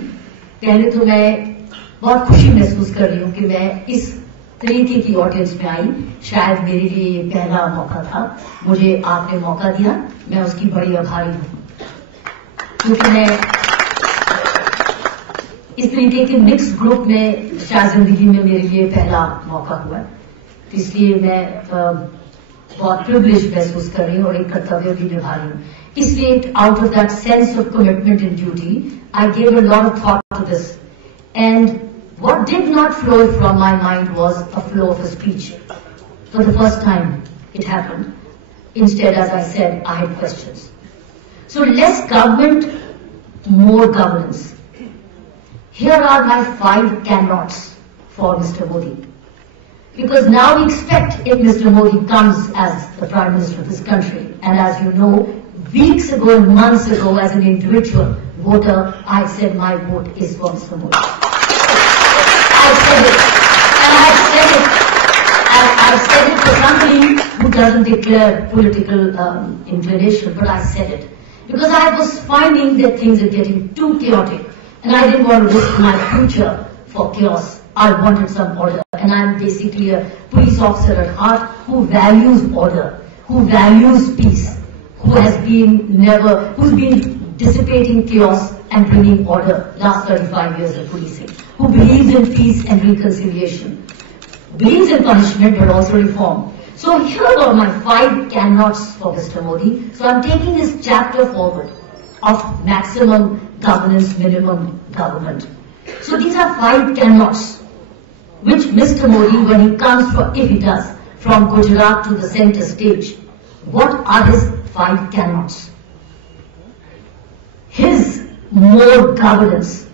पहले तो मैं बहुत खुशी महसूस कर रही हूं कि मैं इस तरीके की ऑडियंस में आई. शायद मेरे लिए ये पहला मौका था. मुझे आपने मौका दिया, मैं उसकी बड़ी आभारी हूं. क्योंकि मैं इस तरीके के मिक्स ग्रुप में शायद जिंदगी में मेरे लिए पहला मौका हुआ. इसलिए मैं बहुत प्रिविलेज महसूस कर रही हूँ और एक कर्तव्य भी निभा रही हूँ. इसलिए out of that sense of commitment in duty I gave a lot of thought to this. And what did not flow from my mind was a flow of a speech. For the first time it happened. Instead, as I said, I had questions. So less government, more governance. Here are my 5 cannots for Mr. Modi. Because now we expect if Mr. Modi comes as the Prime Minister of this country, and as you know, weeks ago and months ago as an individual voter, I said my vote is for Mr. Modi. I said it. And I said it. And I said it for somebody who doesn't declare political inclination, but I said it. Because I was finding that things are getting too chaotic. And I didn't want to risk my future for chaos. I wanted some order. And I'm basically a police officer at heart who values order, who values peace, who's been dissipating chaos and bringing order last 35 years of policing, who believes in peace and reconciliation, believes in punishment but also reform. So here are my 5 cannots for Mr. Modi. So I'm taking this chapter forward of maximum governance, minimum government. So these are 5 cannots which Mr. Modi, when he comes if he does, from Gujarat to the center stage, what are his 5 cannots? His more governance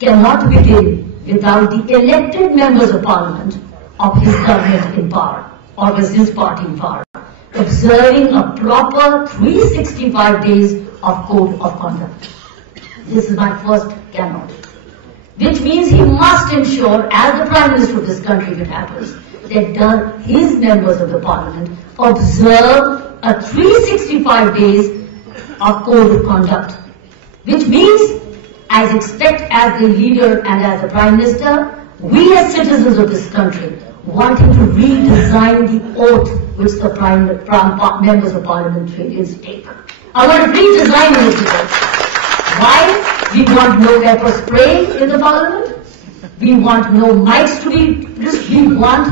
cannot begin without the elected members of parliament of his government in power or with his party in power, observing a proper 365 days of code of conduct. This is my first cannot. Which means he must ensure, as the Prime Minister of this country if it happens, that his members of the parliament observe a 365 days of code of conduct. Which means, as the leader and as the Prime Minister, we as citizens of this country want him to redesign the oath which the members of parliamentarians take. I want to redesign this oath. Why? We want no pepper spray in the parliament. We want no mics to be used. We want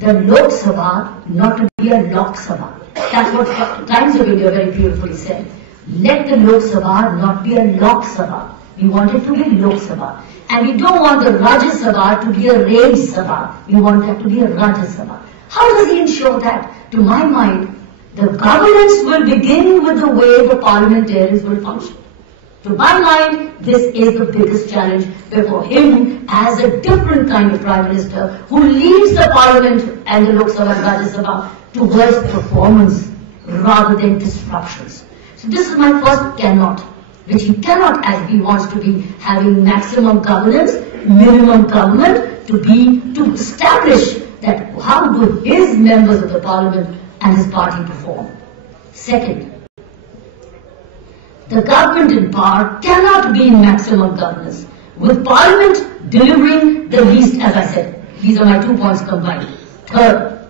the Lok Sabha not to be a Lok Sabha. That's what Times of India very beautifully said. Let the Lok Sabha not be a Lok Sabha. We want it to be Lok Sabha. And we don't want the Rajya Sabha to be a Raj Sabha. We want that to be a Rajya Sabha. How does he ensure that? To my mind, the governance will begin with the way the parliamentarians will function. To my mind, this is the biggest challenge before him as a different kind of Prime Minister who leads the Parliament and the Lok Sabha and Rajya Sabha towards performance rather than disruptions. So this is my first cannot, which he cannot, as he wants to be having maximum governance, minimum government, to establish that how do his members of the Parliament and his party perform. Second, the government in power cannot be in maximum governance, with Parliament delivering the least, as I said. These are my 2 points combined. Third,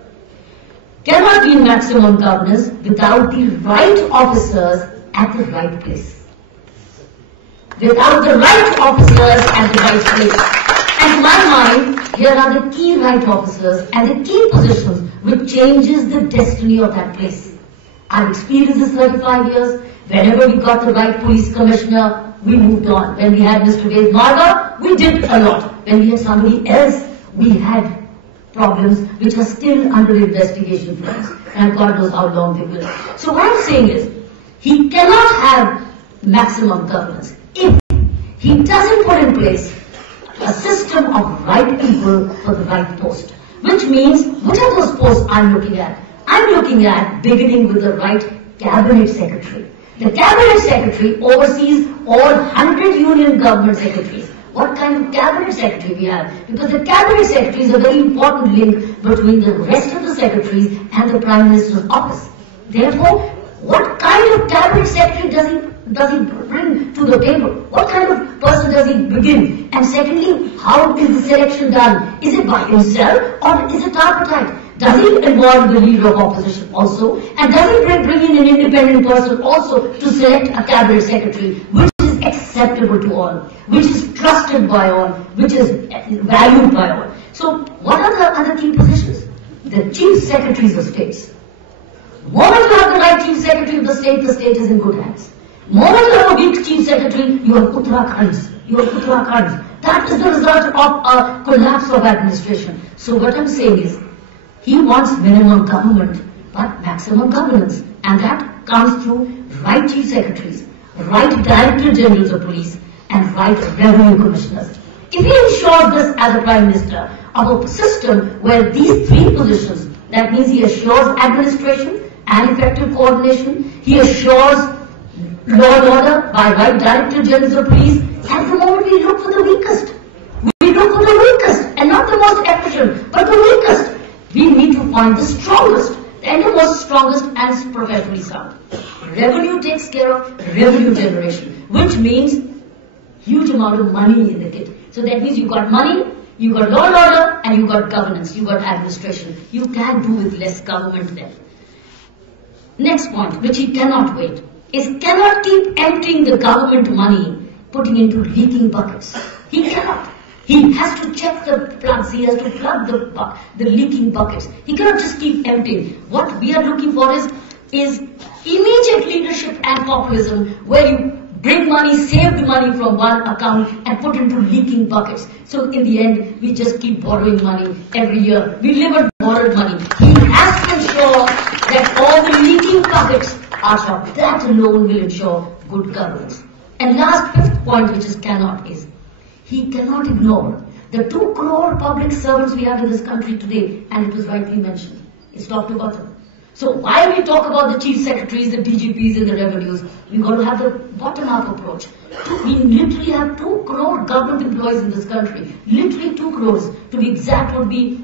cannot be in maximum governance without the right officers at the right place. Without the right officers at the right place. And to my mind, here are the key right officers and the key positions which changes the destiny of that place. I've experienced this 35 years. Whenever we got the right police commissioner, we moved on. When we had Mr. Ved Marga, we did a lot. When we had somebody else, we had problems which are still under investigation for us. And God knows how long they will. So what I'm saying is, he cannot have maximum governance if he doesn't put in place a system of right people for the right post. Which means, which are those posts I'm looking at? I'm looking at beginning with the right cabinet secretary. The cabinet secretary oversees all 100 union government secretaries. What kind of cabinet secretary we have? Because the cabinet secretary is a very important link between the rest of the secretaries and the Prime Minister's office. Therefore, what kind of cabinet secretary does he bring to the table? What kind of person does he begin? And secondly, how is the selection done? Is it by himself or is it tripartite? Does he involve the leader of opposition also? And does he bring in an independent person also to select a cabinet secretary which is acceptable to all, which is trusted by all, which is valued by all? So what are the other key positions? The chief secretaries of states. The moment you have the right chief secretary of the state is in good hands. The moment you have a weak chief secretary, you have Uttarakhands. That is the result of a collapse of administration. So what I'm saying is, he wants minimum government, but maximum governance. And that comes through right chief secretaries, right director generals of police, and right revenue commissioners. If he ensures this as a Prime Minister of a system where these three positions, that means he assures administration and effective coordination, he assures law and order by right director generals of police. At the moment we look for the weakest. We look for the weakest and not the most efficient, but the weakest. We need to find the strongest and the most strongest and professionally sound. Revenue takes care of revenue generation, which means huge amount of money in the kit. So that means you got money, you got law and order, and you got governance, you got administration. You can't do with less government then. Next point, which he cannot wait, is cannot keep emptying the government money, putting into leaking buckets. He cannot. He has to check the plugs, he has to plug the leaking buckets. He cannot just keep emptying. What we are looking for is immediate leadership and populism, where you bring money, save the money from one account and put into leaking buckets. So in the end, we just keep borrowing money every year. We live on borrowed money. He has to ensure that all the leaking buckets are stopped. That alone will ensure good governance. And last, fifth point, which is cannot, is he cannot ignore the 2 crore public servants we have in this country today, and it was rightly mentioned. It's top to bottom. So while we talk about the chief secretaries, the DGPs and the revenues, we've got to have the bottom-up approach. We literally have 2 crore government employees in this country. Literally 2 crores. To be exact would be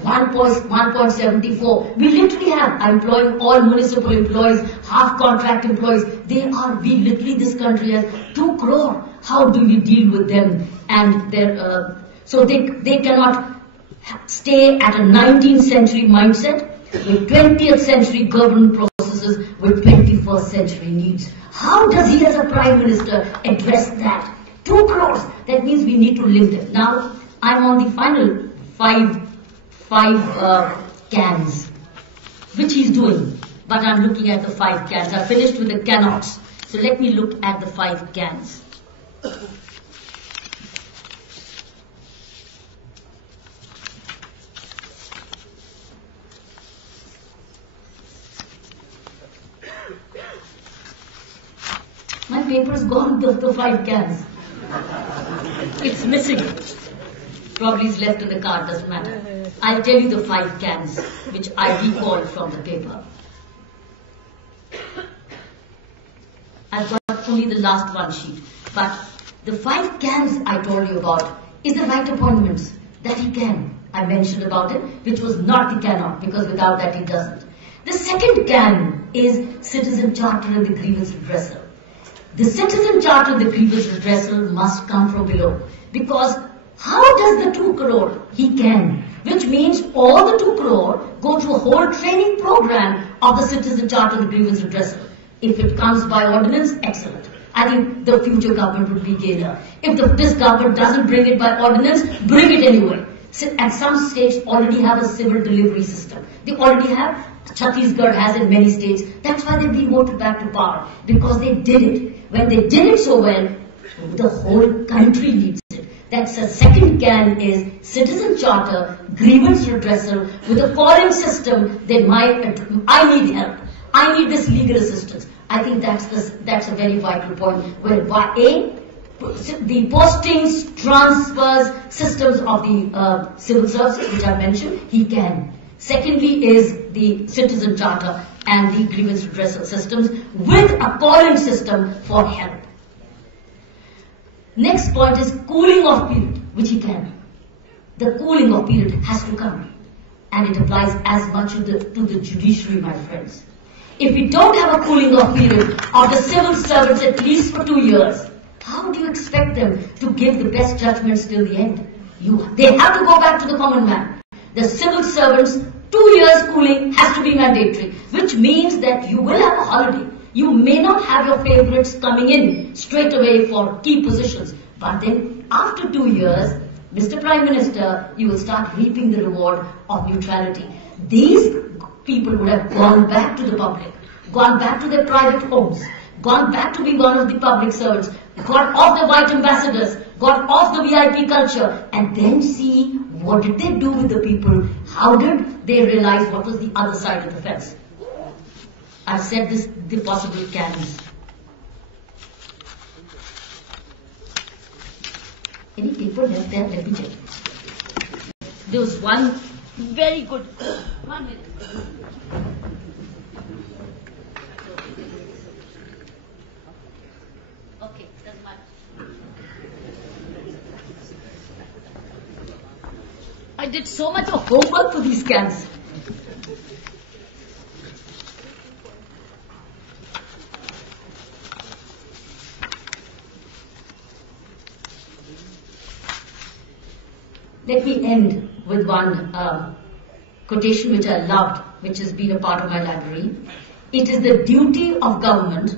1.74. We literally have, I'm employing all municipal employees, half contract employees. We literally, this country has 2 crore. How do we deal with them? And so they cannot stay at a 19th century mindset with 20th century government processes with 21st century needs. How does he as a Prime Minister address that? 2 crores. That means we need to link them. Now, I'm on the final five cans, which he's doing. But I'm looking at the 5 cans. I finished with the cannots. So let me look at the 5 cans. My paper's gone, the 5 cans. It's missing. Probably it's left in the car, doesn't matter. I'll tell you the 5 cans, which I recalled from the paper. I've got only the last one sheet. But the 5 cans I told you about is the right appointments that he can. I mentioned about it, which was not the cannot, because without that he doesn't. The second can is citizen charter and the grievance redressal. The citizen charter and the grievance redressal must come from below. Because how does the 2 crore? He can. Which means all the 2 crore go through a whole training program of the citizen charter and the grievance redressal. If it comes by ordinance, excellent. I think the future government would be gainer. If this government doesn't bring it by ordinance, bring it anyway. And some states already have a civil delivery system. They already have. Chhattisgarh has in many states. That's why they've been voted back to power. Because they did it. When they did it so well, the whole country needs it. That's the second can is citizen charter, grievance redressal with a foreign system that I need help. I need this legal assistance. I think that's a very vital point where the postings, transfers, systems of the civil services which I mentioned, he can. Secondly is the citizen charter and the grievance redressal systems with a foreign system for help. Next point is cooling off period, which he can. The cooling off period has to come, and it applies as much to the judiciary, my friends. If we don't have a cooling off period of the civil servants at least for 2 years, how do you expect them to give the best judgments till the end? They have to go back to the common man. The civil servants, 2 years cooling has to be mandatory, which means that you will have a holiday. You may not have your favorites coming in straight away for key positions, but then after 2 years, Mr. Prime Minister, you will start reaping the reward of neutrality. These people would have gone back to the public, gone back to their private homes, gone back to be one of the public servants, got off the white ambassadors, got off the VIP culture, and then see what did they do with the people, how did they realize what was the other side of the fence. I've said this, the possible cans. Any paper left there? Let me check. There was one very good, 1 minute. Okay, that's fine. I did so much of homework for these cans. Let me end with one quotation which I loved, which has been a part of my library. It is the duty of government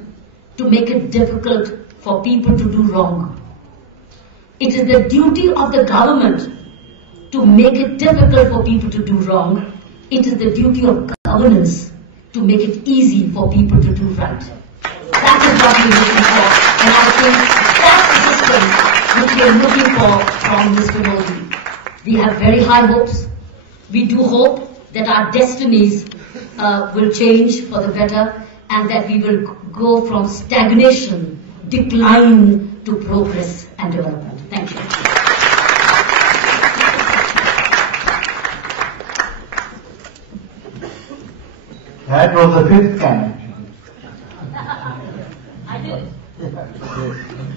to make it difficult for people to do wrong. It is the duty of the government to make it difficult for people to do wrong. It is the duty of governance to make it easy for people to do right. That is what we're looking for. And I think that's the system which we are looking for from Mr. Modi. We have very high hopes. We do hope that our destinies will change for the better and that we will go from stagnation, decline to progress and development. Thank you. That was the fifth can. I did it.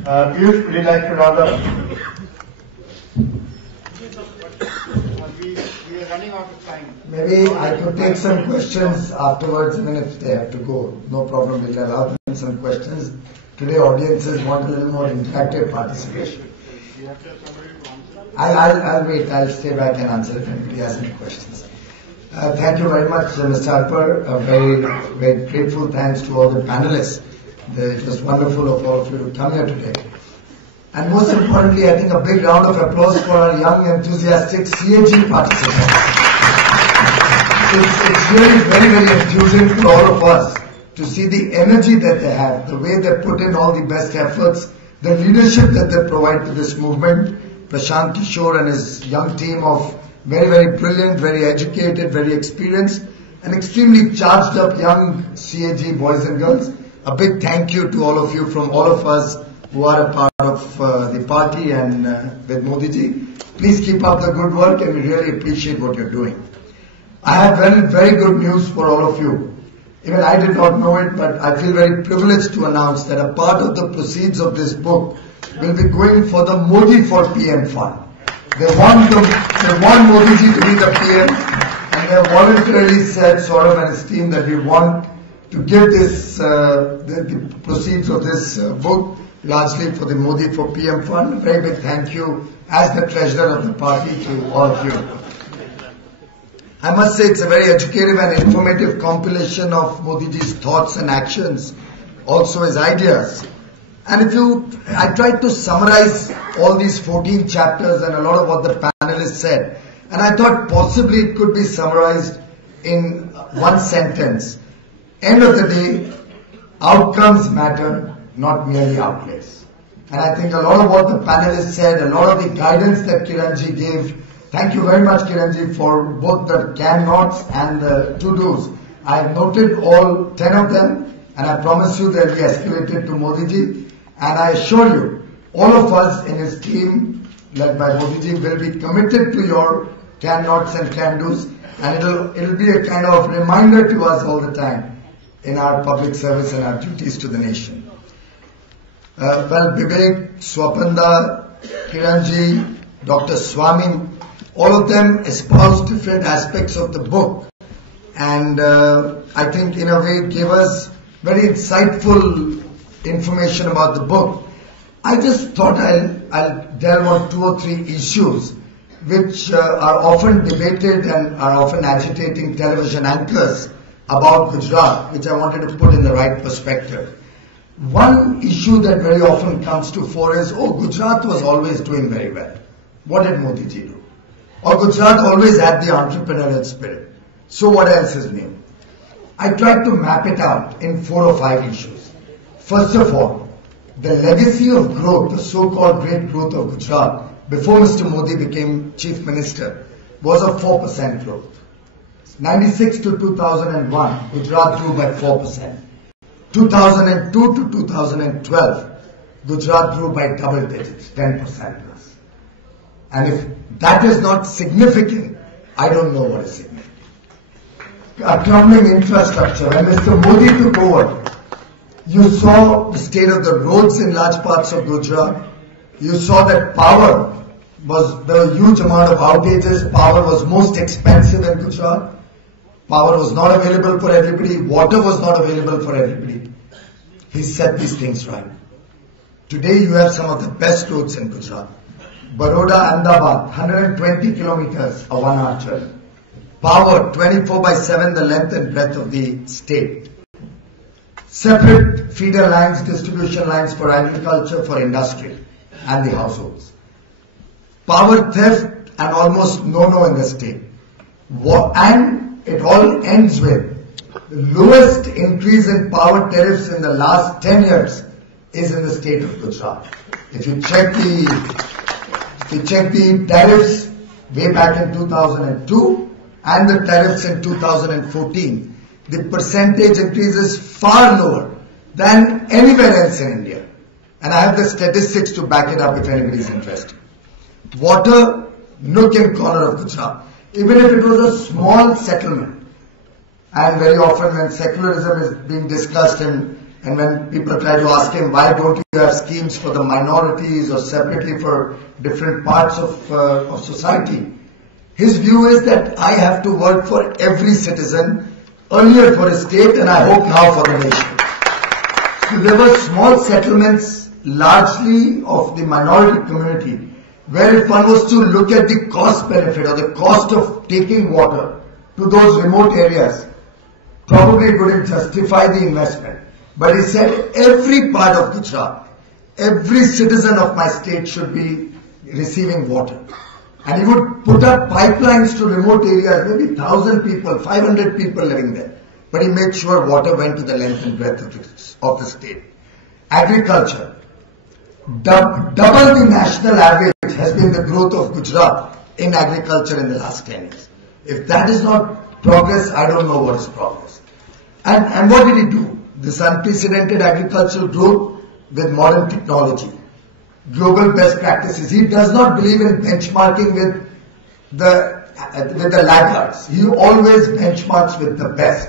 Piyush, would you like to round up? We are running out of time. Maybe I could take some questions afterwards, even if they have to go. No problem, we'll allow them some questions. Today audiences want a little more interactive participation. I'll wait, I'll stay back and answer if anybody has any questions. Thank you very much, Mr. Harper. A very, very grateful thanks to all the panelists. It was wonderful of all of you to come here today. And most importantly, I think a big round of applause for our young, enthusiastic CAG participants. It's really very, very enthusing for all of us to see the energy that they have, the way they put in all the best efforts, the leadership that they provide to this movement. Prashant Kishore and his young team of very, very brilliant, very educated, very experienced, and extremely charged up young CAG boys and girls. A big thank you to all of you from all of us who are a part of the party and with Modi ji. Please keep up the good work and we really appreciate what you're doing. I have very, very good news for all of you. Even I did not know it, but I feel very privileged to announce that a part of the proceeds of this book will be going for the Modi for PM fund. They want Modi ji to be the PM, and they have voluntarily said, Saurabh and his team, that we want to give this the proceeds of this book largely for the Modi for PM fund. A very big thank you as the treasurer of the party to all of you. I must say it's a very educative and informative compilation of Modi ji's thoughts and actions, also his ideas. And I tried to summarize all these 14 chapters and a lot of what the panelists said. And I thought possibly it could be summarized in one sentence. End of the day, outcomes matter, not merely outlays. And I think a lot of what the panelists said, a lot of the guidance that Kiranji gave, thank you very much Kiranji for both the can nots and the to-dos. I have noted all 10 of them and I promise you they'll be escalated to Modiji, and I assure you, all of us in his team led by Modiji will be committed to your can nots and can do's, and it'll be a kind of reminder to us all the time in our public service and our duties to the nation. Well, Vivek, Swapanda, Kiranji, Dr. Swami, all of them espoused different aspects of the book, and I think in a way gave us very insightful information about the book. I just thought I'll delve on 2 or 3 issues which are often debated and are often agitating television anchors about Gujarat, which I wanted to put in the right perspective. One issue that very often comes to fore is, oh, Gujarat was always doing very well. What did Modi ji do? Or Gujarat always had the entrepreneurial spirit. So what else is new? I tried to map it out in 4 or 5 issues. First of all, the legacy of growth, the so-called great growth of Gujarat, before Mr. Modi became Chief Minister, was a 4% growth. 96 to 2001, Gujarat grew by 4%. 2002 to 2012, Gujarat grew by double digits, 10% plus. And if that is not significant, I don't know what is significant. A crumbling infrastructure. When Mr. Modi took over, you saw the state of the roads in large parts of Gujarat. You saw that power was, there was a huge amount of outages. Power was most expensive in Gujarat. Power was not available for everybody. Water was not available for everybody. He set these things right. Today you have some of the best roads in Gujarat. Baroda, Ahmedabad, 120 kilometers, a 1-hour journey. Power, 24/7, the length and breadth of the state. Separate feeder lines, distribution lines for agriculture, for industry and the households. Power theft and almost no in the state. And it all ends with the lowest increase in power tariffs in the last 10 years is in the state of Gujarat. If you check the tariffs way back in 2002 and the tariffs in 2014, the percentage increase is far lower than anywhere else in India. And I have the statistics to back it up if anybody is interested. Water, nook and corner of Gujarat. Even if it was a small settlement, and very often when secularism is being discussed and when people try to ask him, why don't you have schemes for the minorities or separately for different parts of society? His view is that I have to work for every citizen, earlier for a state and I hope now for the nation. So there were small settlements, largely of the minority community, where if one was to look at the cost benefit or the cost of taking water to those remote areas, probably it wouldn't justify the investment. But he said every part of Gujarat, every citizen of my state should be receiving water. And he would put up pipelines to remote areas, maybe 1,000 people, 500 people living there. But he made sure water went to the length and breadth of the state. Agriculture. Double the national average has been the growth of Gujarat in agriculture in the last 10 years. If that is not progress, I don't know what is progress. And what did he do? This unprecedented agricultural growth with modern technology, global best practices. He does not believe in benchmarking with the laggards. He always benchmarks with the best.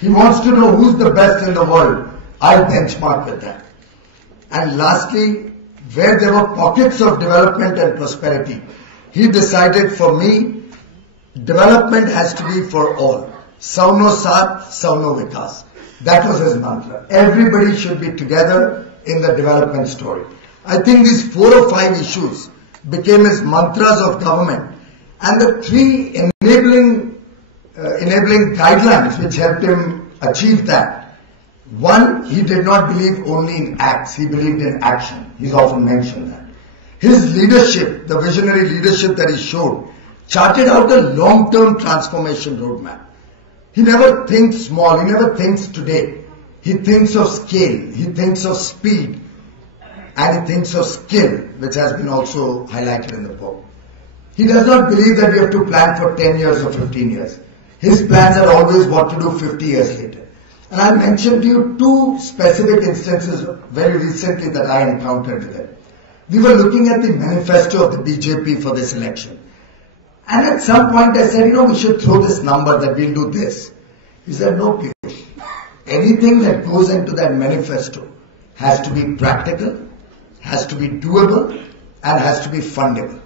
He wants to know who's the best in the world. I'll benchmark with that. And lastly, where there were pockets of development and prosperity, he decided, for me, development has to be for all. Sauno Saath, Sauno Vikas. That was his mantra. Everybody should be together in the development story. I think these 4 or 5 issues became his mantras of government, and the 3 enabling guidelines which helped him achieve that. One, he did not believe only in acts, he believed in action. He's often mentioned that. His leadership, the visionary leadership that he showed, charted out a long-term transformation roadmap. He never thinks small, he never thinks today. He thinks of scale, he thinks of speed, and he thinks of skill, which has been also highlighted in the book. He does not believe that we have to plan for 10 years or 15 years. His plans are always what to do 50 years later. And I mentioned to you two specific instances very recently that I encountered with him. We were looking at the manifesto of the BJP for this election. And at some point I said, we should throw this number that we'll do this. He said, no, Piyush. Anything that goes into that manifesto has to be practical, has to be doable, and has to be fundable.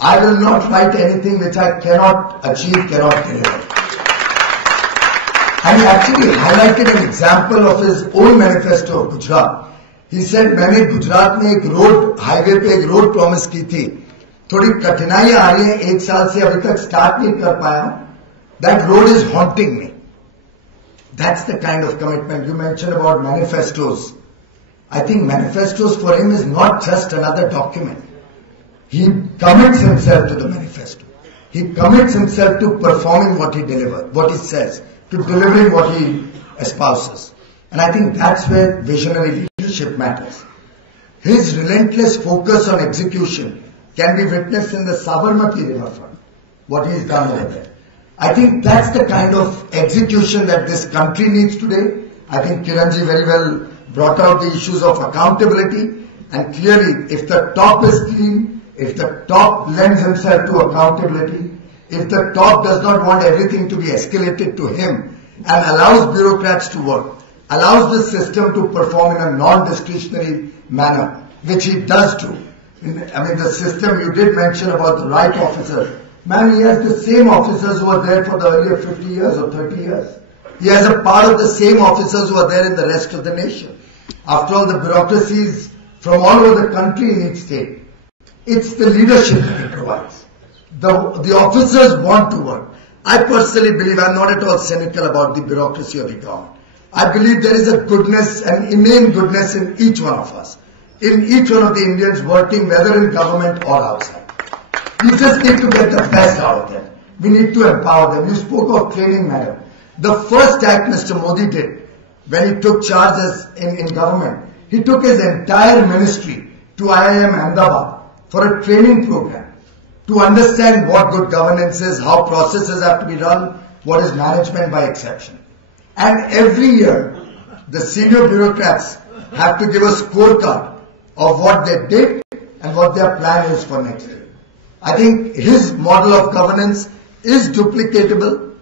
I will not write anything which I cannot achieve, cannot deliver. And he actually highlighted an example of his own manifesto of Gujarat. He said, मैंने गुजरात में एक road, highway पे एक road promise की थी. थोड़ी कठिनाइयां आ रही हैं, 1 साल से अभी तक स्टार्ट नहीं कर पाया हूं. That road is haunting me. That's the kind of commitment you mentioned about manifestos. I think manifestos for him is not just another document. He commits himself to the manifesto. He commits himself to performing what he delivers, what he says, to delivering what he espouses. And I think that's where visionary leadership matters. His relentless focus on execution can be witnessed in the Sabarmati riverfront, what he's done over there. I think that's the kind of execution that this country needs today. I think Kiranji very well brought out the issues of accountability, and clearly if the top is clean, if the top lends himself to accountability, if the top does not want everything to be escalated to him and allows bureaucrats to work, allows the system to perform in a non-discretionary manner, which he does do. The system you did mention about the right officers, man, he has the same officers who were there for the earlier 50 years or 30 years. He has a part of the same officers who are there in the rest of the nation. After all, the bureaucracies from all over the country in each state, it's the leadership that he provides. The officers want to work. I personally believe, I'm not at all cynical about the bureaucracy of the government. I believe there is a goodness, an innate goodness in each one of us, in each one of the Indians working, whether in government or outside. We just need to get the best out of them. We need to empower them. You spoke of training, madam. The first act Mr. Modi did when he took charge in government, he took his entire ministry to IIM Ahmedabad for a training program to understand what good governance is, how processes have to be run, what is management by exception. And every year, the senior bureaucrats have to give a scorecard of what they did and what their plan is for next year. I think his model of governance is duplicatable.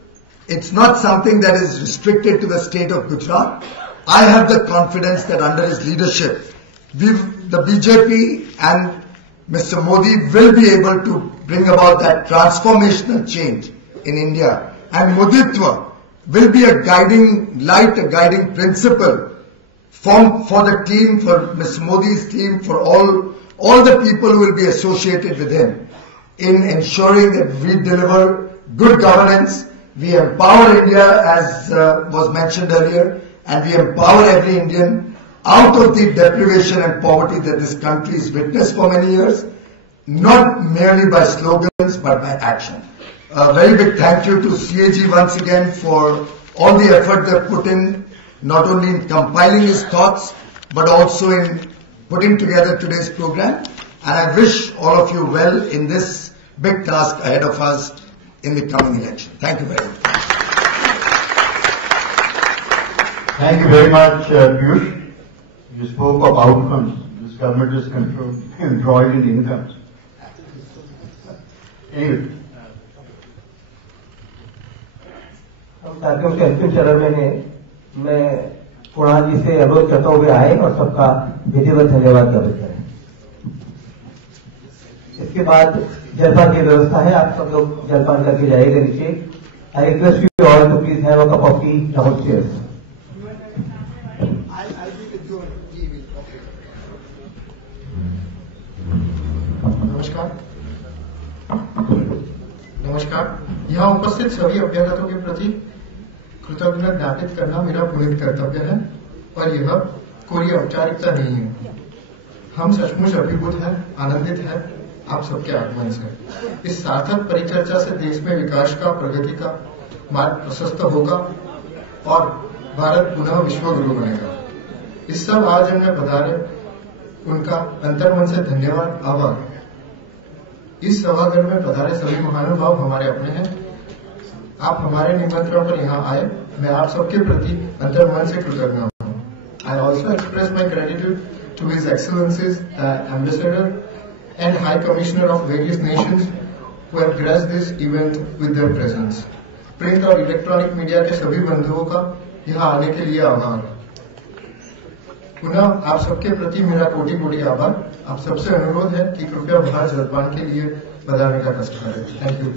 It's not something that is restricted to the state of Gujarat. I have the confidence that under his leadership, the BJP and Mr. Modi will be able to bring about that transformational change in India. And Moditva will be a guiding light, a guiding principle for the team, for Mr. Modi's team, for all the people who will be associated with him in ensuring that we deliver good governance, we empower India as was mentioned earlier, and we empower every Indian out of the deprivation and poverty that this country has witnessed for many years, not merely by slogans but by action. A very big thank you to CAG once again for all the effort they put in, not only in compiling his thoughts, but also in putting together today's program. And I wish all of you well in this big task ahead of us in the coming election. Thank you very much. Thank you very much, Piyush. You spoke of outcomes. This government is embroiled in incomes. Anyway. साथियों के अंतिम चरण में मैं कुणाल जी से अनुरोध करता हूँ वे आए और सबका विधिवत धन्यवाद ज्ञापित करें। इसके बाद जलपान की व्यवस्था है, आप सब लोग जलपान करके जाइएगा नीचे। I request you all to please have a cup of tea downstairs. नमस्कार। यहाँ उपस्थित सभी अभ्यागतों के प्रति कृतज्ञता ज्ञापित करना मेरा पुनीत कर्तव्य है और यह कोई औपचारिकता नहीं है। हम सचमुच अभिभूत हैं, आनंदित हैं आप सबके आगमन से। इस सार्थक परिचर्चा से देश में विकास का, प्रगति का मार्ग प्रशस्त होगा और भारत पुनः विश्वगुरु बनेगा। इस सब आयोजन में पधारे उनका अंतर्मन से धन्यवाद, आभार। इस सभागृह में पधारे सभी महानुभाव हमारे अपने हैं। आप हमारे निमंत्रण पर यहाँ आए, मैं आप सबके प्रति अंतर्मन से कृतज्ञ हूँ। I also express my gratitude to His Excellencies, the Ambassador and High Commissioner of various nations who have graced this event with their presence. Print और इलेक्ट्रॉनिक मीडिया के सभी बंधुओं का यहाँ आने के लिए आभार। पुनः आप सबके प्रति मेरा कोटि कोटि आभार। आप सबसे अनुरोध है कि कृपया बाहर जलपान के लिए पधारने का कष्ट करें। Thank you.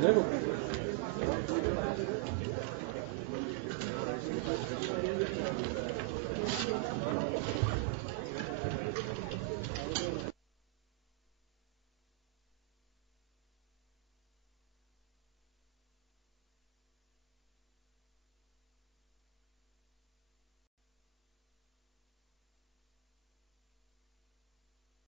देखो